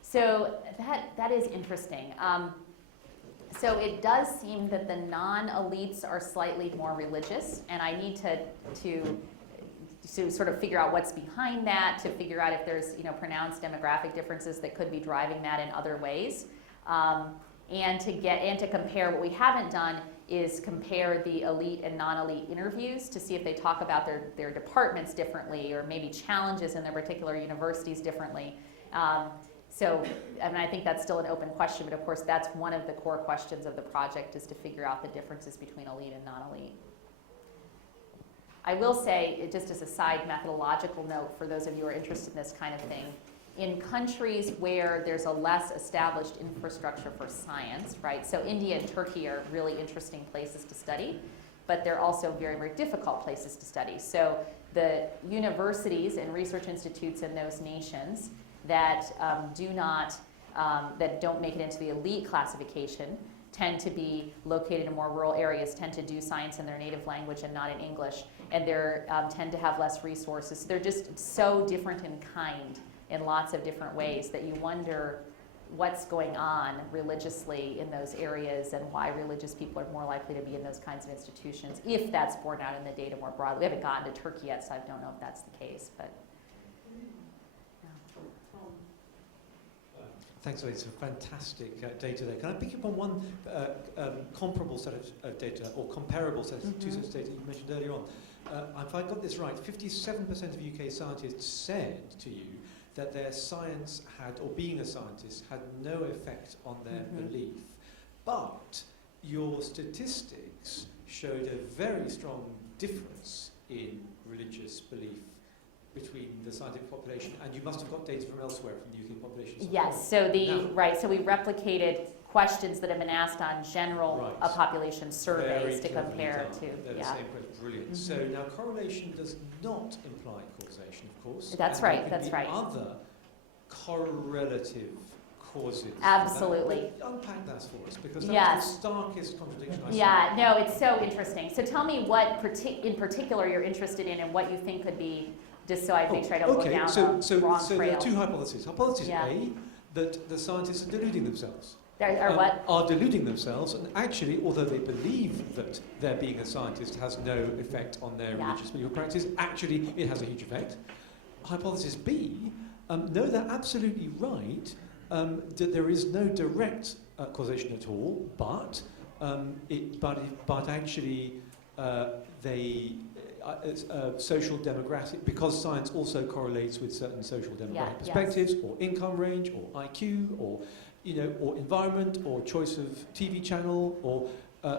So that is interesting. So it does seem that the non-elites are slightly more religious, and I need to sort of figure out what's behind that, to figure out if there's pronounced demographic differences that could be driving that in other ways, and to compare. What we haven't done is compare the elite and non-elite interviews to see if they talk about their departments differently, or maybe challenges in their particular universities differently. So, I think that's still an open question, but of course that's one of the core questions of the project, is to figure out the differences between elite and non-elite. I will say, just as a side methodological note for those of you who are interested in this kind of thing, in countries where there's a less established infrastructure for science, right? So India and Turkey are really interesting places to study, but they're also very, very difficult places to study. So the universities and research institutes in those nations that don't make it into the elite classification tend to be located in more rural areas, tend to do science in their native language and not in English, and they tend to have less resources. So they're just so different in kind in lots of different ways that you wonder what's going on religiously in those areas, and why religious people are more likely to be in those kinds of institutions, if that's borne out in the data more broadly. We haven't gotten to Turkey yet, so I don't know if that's the case, but. Thanks, Elaine. It's a fantastic data there. Can I pick up on one comparable set of data, or comparable set of two sets of data you mentioned earlier on? If I got this right, 57% of UK scientists said to you that their science had, or being a scientist, had no effect on their belief. But your statistics showed a very strong difference in religious belief between the scientific population, and you must have got data from elsewhere, from the UK population. Yes, so so we replicated questions that have been asked on general population surveys to compare to. They're the same question. Brilliant. So now correlation does not imply causation, of course. That's right, that's right. Other correlative causes. Absolutely. Unpack that for us, because that's the starkest contradiction I see. Yeah, no, it's so interesting. So tell me what in particular you're interested in, and what you think could be, just so I make sure I don't go down the wrong so trail. there are two hypotheses. Hypothesis A, that the scientists are deluding themselves. Are deluding themselves, and actually, although they believe that their being a scientist has no effect on their religious belief or practice, actually it has a huge effect. Hypothesis B, no, they're absolutely right, that there is no direct causation at all, but actually social demographic, because science also correlates with certain social demographic perspectives, or income range, or IQ, or or environment, or choice of TV channel, or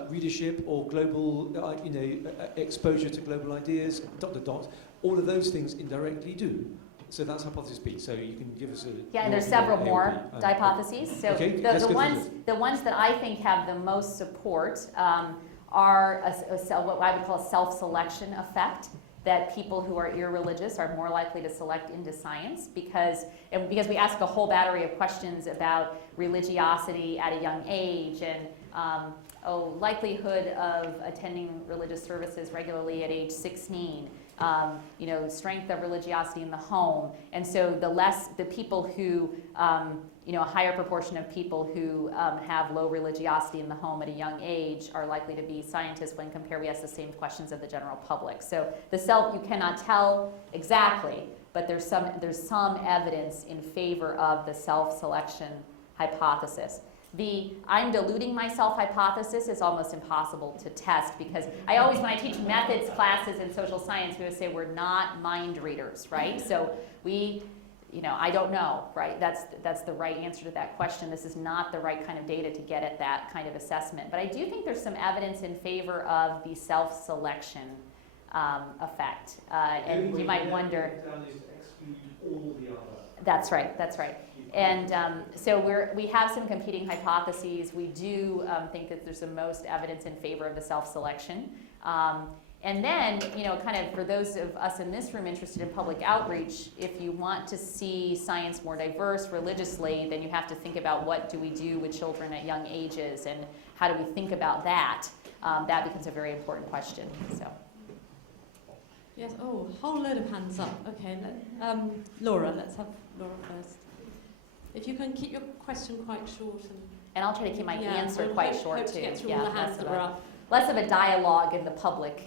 readership, or global exposure to global ideas, ... All of those things indirectly do. So that's hypothesis B. So you can give us a... Yeah, and there's your several A or more B. hypotheses. So Okay, the, let's the go through ones this. the ones that I think have the most support are what I would call a self-selection effect, that people who are irreligious are more likely to select into science because we ask a whole battery of questions about religiosity at a young age and likelihood of attending religious services regularly at age 16, strength of religiosity in the home. And so the people who, a higher proportion of people who have low religiosity in the home at a young age are likely to be scientists when we ask the same questions of the general public. So you cannot tell exactly, but there's some evidence in favor of the self-selection hypothesis. The I'm deluding myself hypothesis is almost impossible to test because I always, when I teach methods classes in social science, we would say we're not mind readers, right? So I don't know, right? That's the right answer to that question. This is not the right kind of data to get at that kind of assessment. But I do think there's some evidence in favor of the self-selection effect. And you might wonder... That's right. And so we have some competing hypotheses. We do think that there's the most evidence in favor of the self-selection. And then, kind of for those of us in this room interested in public outreach, if you want to see science more diverse religiously, then you have to think about what do we do with children at young ages and how do we think about that. That becomes a very important question. So. Yes, whole load of hands up. Okay, Laura, let's have Laura first. If you can keep your question quite short. And I'll try to keep my answer we'll quite hope short to too. get through all the hands that were up. Less of a dialogue in the public.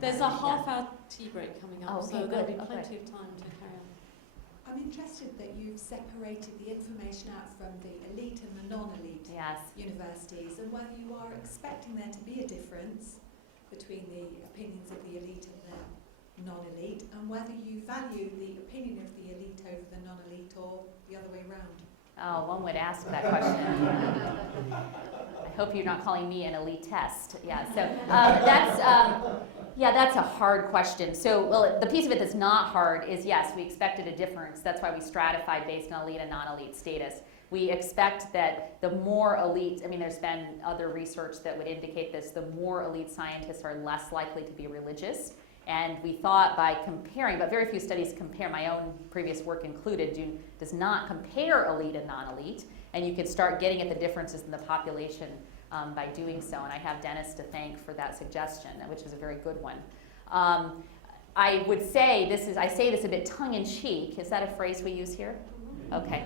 There's a half-hour tea break coming up, okay, so there'll be good. plenty of time to carry on. I'm interested that you've separated the information out from the elite and the non-elite universities, and whether you are expecting there to be a difference between the opinions of the elite and the non-elite, and whether you value the opinion of the elite over the non-elite or the other way around. Oh, one would ask that question. I hope you're not calling me an elite test. Yeah, so that's a hard question. So, the piece of it that's not hard is, yes, we expected a difference. That's why we stratified based on elite and non-elite status. We expect that the more elite, there's been other research that would indicate this, the more elite scientists are less likely to be religious. And we thought by comparing, but very few studies compare, my own previous work included, does not compare elite and non-elite, and you could start getting at the differences in the population by doing so. And I have Dennis to thank for that suggestion, which is a very good one. I would say I say this a bit tongue-in-cheek. Is that a phrase we use here? Okay.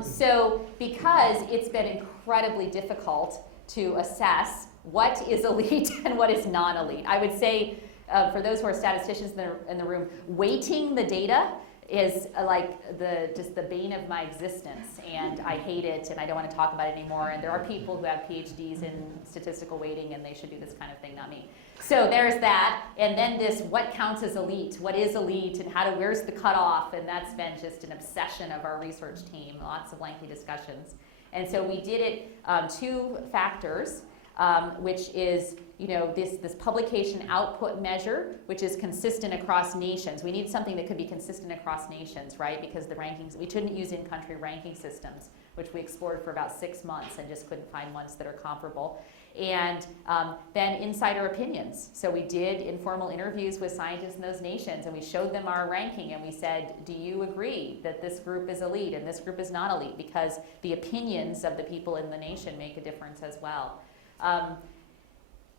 So because it's been incredibly difficult to assess what is elite and what is non-elite, I would say, for those who are statisticians in the room, weighting the data is just the bane of my existence, and I hate it, and I don't want to talk about it anymore. And there are people who have PhDs in statistical weighting, and they should do this kind of thing, not me. So there's that, and then what counts as elite? What is elite, and where's the cutoff? And that's been just an obsession of our research team. Lots of lengthy discussions, and so we did it 2 factors. Which is, this publication output measure, which is consistent across nations. We need something that could be consistent across nations, right? Because the rankings, we shouldn't use in-country ranking systems, which we explored for about 6 months and just couldn't find ones that are comparable. And then insider opinions. So we did informal interviews with scientists in those nations, and we showed them our ranking, and we said, do you agree that this group is elite and this group is not elite? Because the opinions of the people in the nation make a difference as well.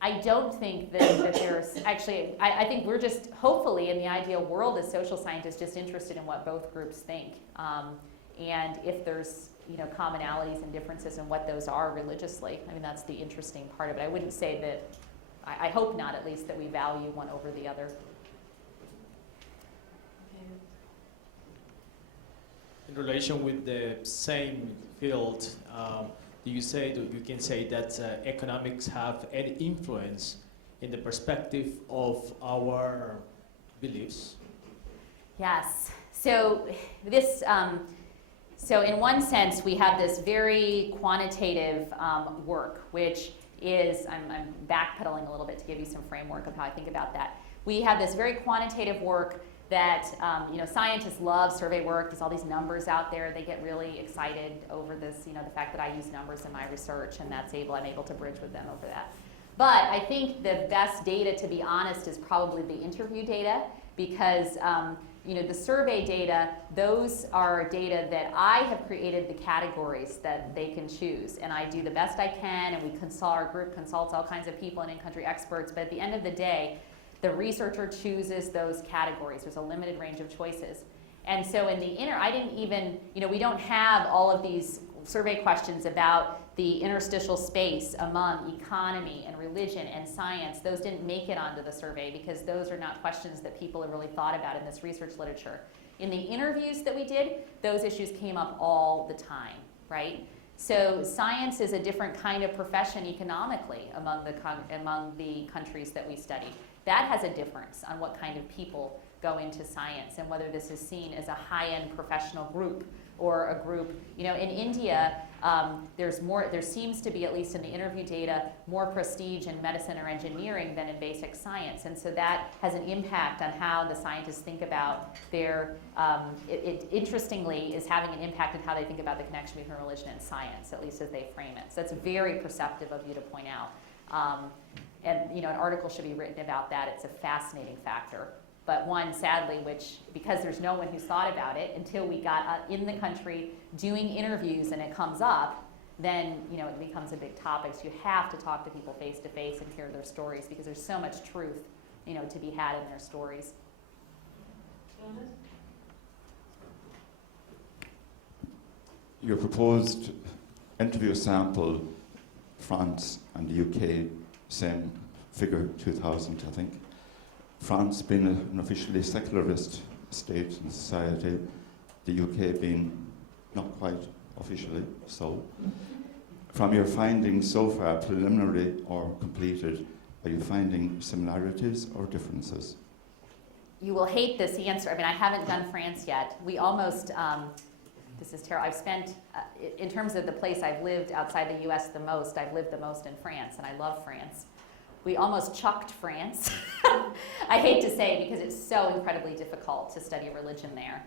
I don't think that there's actually, I think we're just hopefully in the ideal world as social scientists just interested in what both groups think. And if there's commonalities and differences in what those are religiously, that's the interesting part of it. I wouldn't say that, I hope not at least, that we value one over the other. In relation with the same field, you can say that economics have any influence in the perspective of our beliefs? Yes. So this, so in one sense, we have this very quantitative work, which is, I'm backpedaling a little bit to give you some framework of how I think about that. We have this very quantitative work that scientists love survey work. There's all these numbers out there. They get really excited over this, the fact that I use numbers in my research, and I'm able to bridge with them over that. But I think the best data, to be honest, is probably the interview data, because the survey data, those are data that I have created the categories that they can choose, and I do the best I can, and our group consults all kinds of people and in-country experts, but at the end of the day, the researcher chooses those categories. There's a limited range of choices. And so in the I didn't even, we don't have all of these survey questions about the interstitial space among economy and religion and science. Those didn't make it onto the survey because those are not questions that people have really thought about in this research literature. In the interviews that we did, those issues came up all the time, right? So science is a different kind of profession economically among the countries that we studied. That has a difference on what kind of people go into science and whether this is seen as a high-end professional group or a group. In India, there seems to be, at least in the interview data, more prestige in medicine or engineering than in basic science. And so that has an impact on how the scientists think about their, it interestingly is having an impact on how they think about the connection between religion and science, at least as they frame it. So that's very perceptive of you to point out. And an article should be written about that. It's a fascinating factor. But one, sadly, because there's no one who's thought about it until we got in the country doing interviews and it comes up, then it becomes a big topic. So you have to talk to people face to face and hear their stories because there's so much truth, to be had in their stories. Your proposed interview sample, France and the UK, same figure, 2000, I think. France being an officially secularist state and society, the UK being not quite officially so. From your findings so far, preliminary or completed, are you finding similarities or differences? You will hate this answer. I haven't done France yet. We almost, this is terrible. I've spent, in terms of the place I've lived outside the US the most, I've lived the most in France, and I love France. We almost chucked France. I hate to say, because it's so incredibly difficult to study religion there.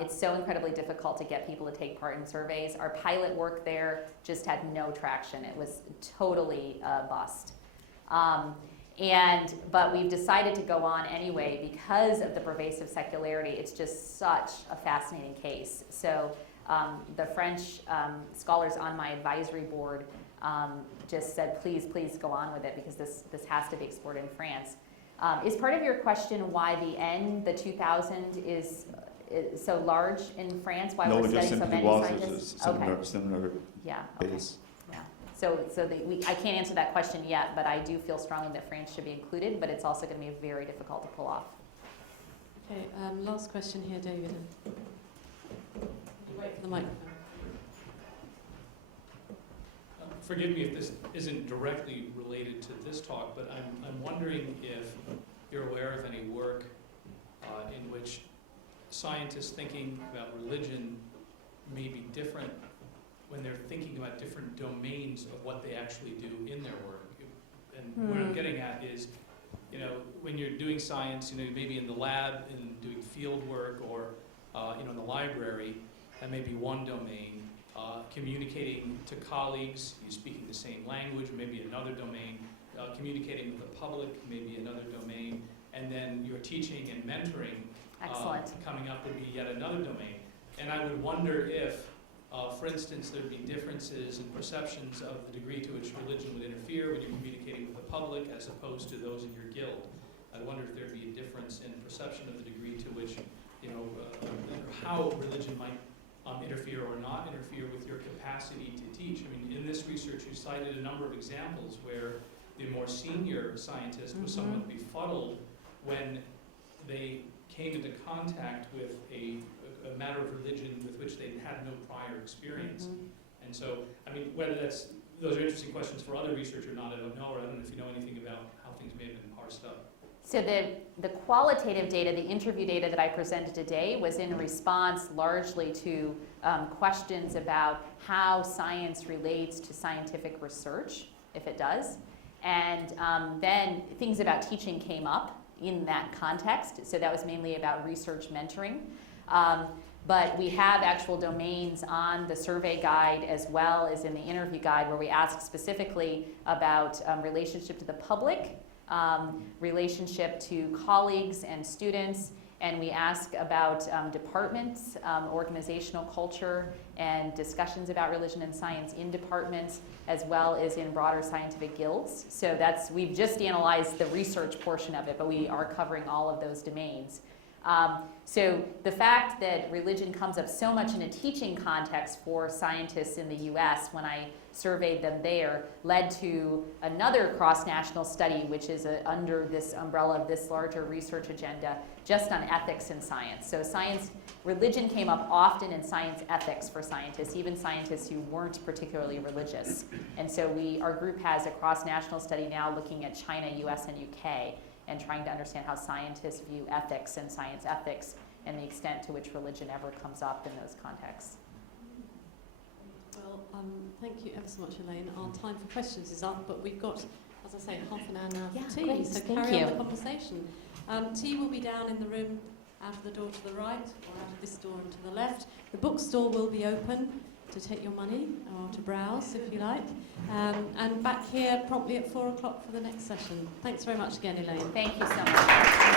It's so incredibly difficult to get people to take part in surveys. Our pilot work there just had no traction. It was totally a bust. But we've decided to go on anyway because of the pervasive secularity. It's just such a fascinating case. So the French scholars on my advisory board just said, please go on with it because this has to be explored in France. Is part of your question why the 2000 is so large in France? Why we're studying so many scientists? Similar yeah, base. Yeah. So I can't answer that question yet, but I do feel strongly that France should be included, but it's also going to be very difficult to pull off. Okay, last question here, David. Wait for the microphone. Forgive me if this isn't directly related to this talk, but I'm wondering if you're aware of any work in which scientists thinking about religion may be different when they're thinking about different domains of what they actually do in their work. And what I'm getting at is, when you're doing science, maybe in the lab and doing field work or, in the library, that may be one domain. Communicating to colleagues, you speaking the same language, maybe another domain. Communicating with the public, maybe another domain. And then your teaching and mentoring coming up would be yet another domain. And I would wonder if, for instance, there'd be differences in perceptions of the degree to which religion would interfere when you're communicating with the public as opposed to those in your guild. I wonder if there'd be a difference in perception of the degree to which, how religion might interfere or not interfere with your capacity to teach. In this research you cited a number of examples where the more senior scientist was somewhat befuddled when they came into contact with a matter of religion with which they had no prior experience. And so, whether those are interesting questions for other research or not, I don't know, or I don't know if you know anything about how things may have been parsed up. So the qualitative data, the interview data that I presented today was in response largely to questions about how science relates to scientific research, if it does. And then things about teaching came up in that context. So that was mainly about research mentoring. But we have actual domains on the survey guide as well as in the interview guide where we ask specifically about relationship to the public, relationship to colleagues and students, and we ask about departments, organizational culture, and discussions about religion and science in departments, as well as in broader scientific guilds. So we've just analyzed the research portion of it, but we are covering all of those domains. So the fact that religion comes up so much in a teaching context for scientists in the US when I surveyed them there led to another cross-national study which is under this umbrella of this larger research agenda just on ethics in science. So religion came up often in science ethics for scientists, even scientists who weren't particularly religious. And so our group has a cross-national study now looking at China, US, and UK and trying to understand how scientists view ethics and science ethics and the extent to which religion ever comes up in those contexts. Well, thank you ever so much, Elaine. Our time for questions is up, but we've got, as I say, half an hour now for tea, great. so Thank carry you. on the conversation. Tea will be down in the room out of the door to the right or out of this door and to the left. The bookstore will be open to take your money or to browse if you like. And back here promptly at 4 o'clock for the next session. Thanks very much again, Elaine. Thank you so much.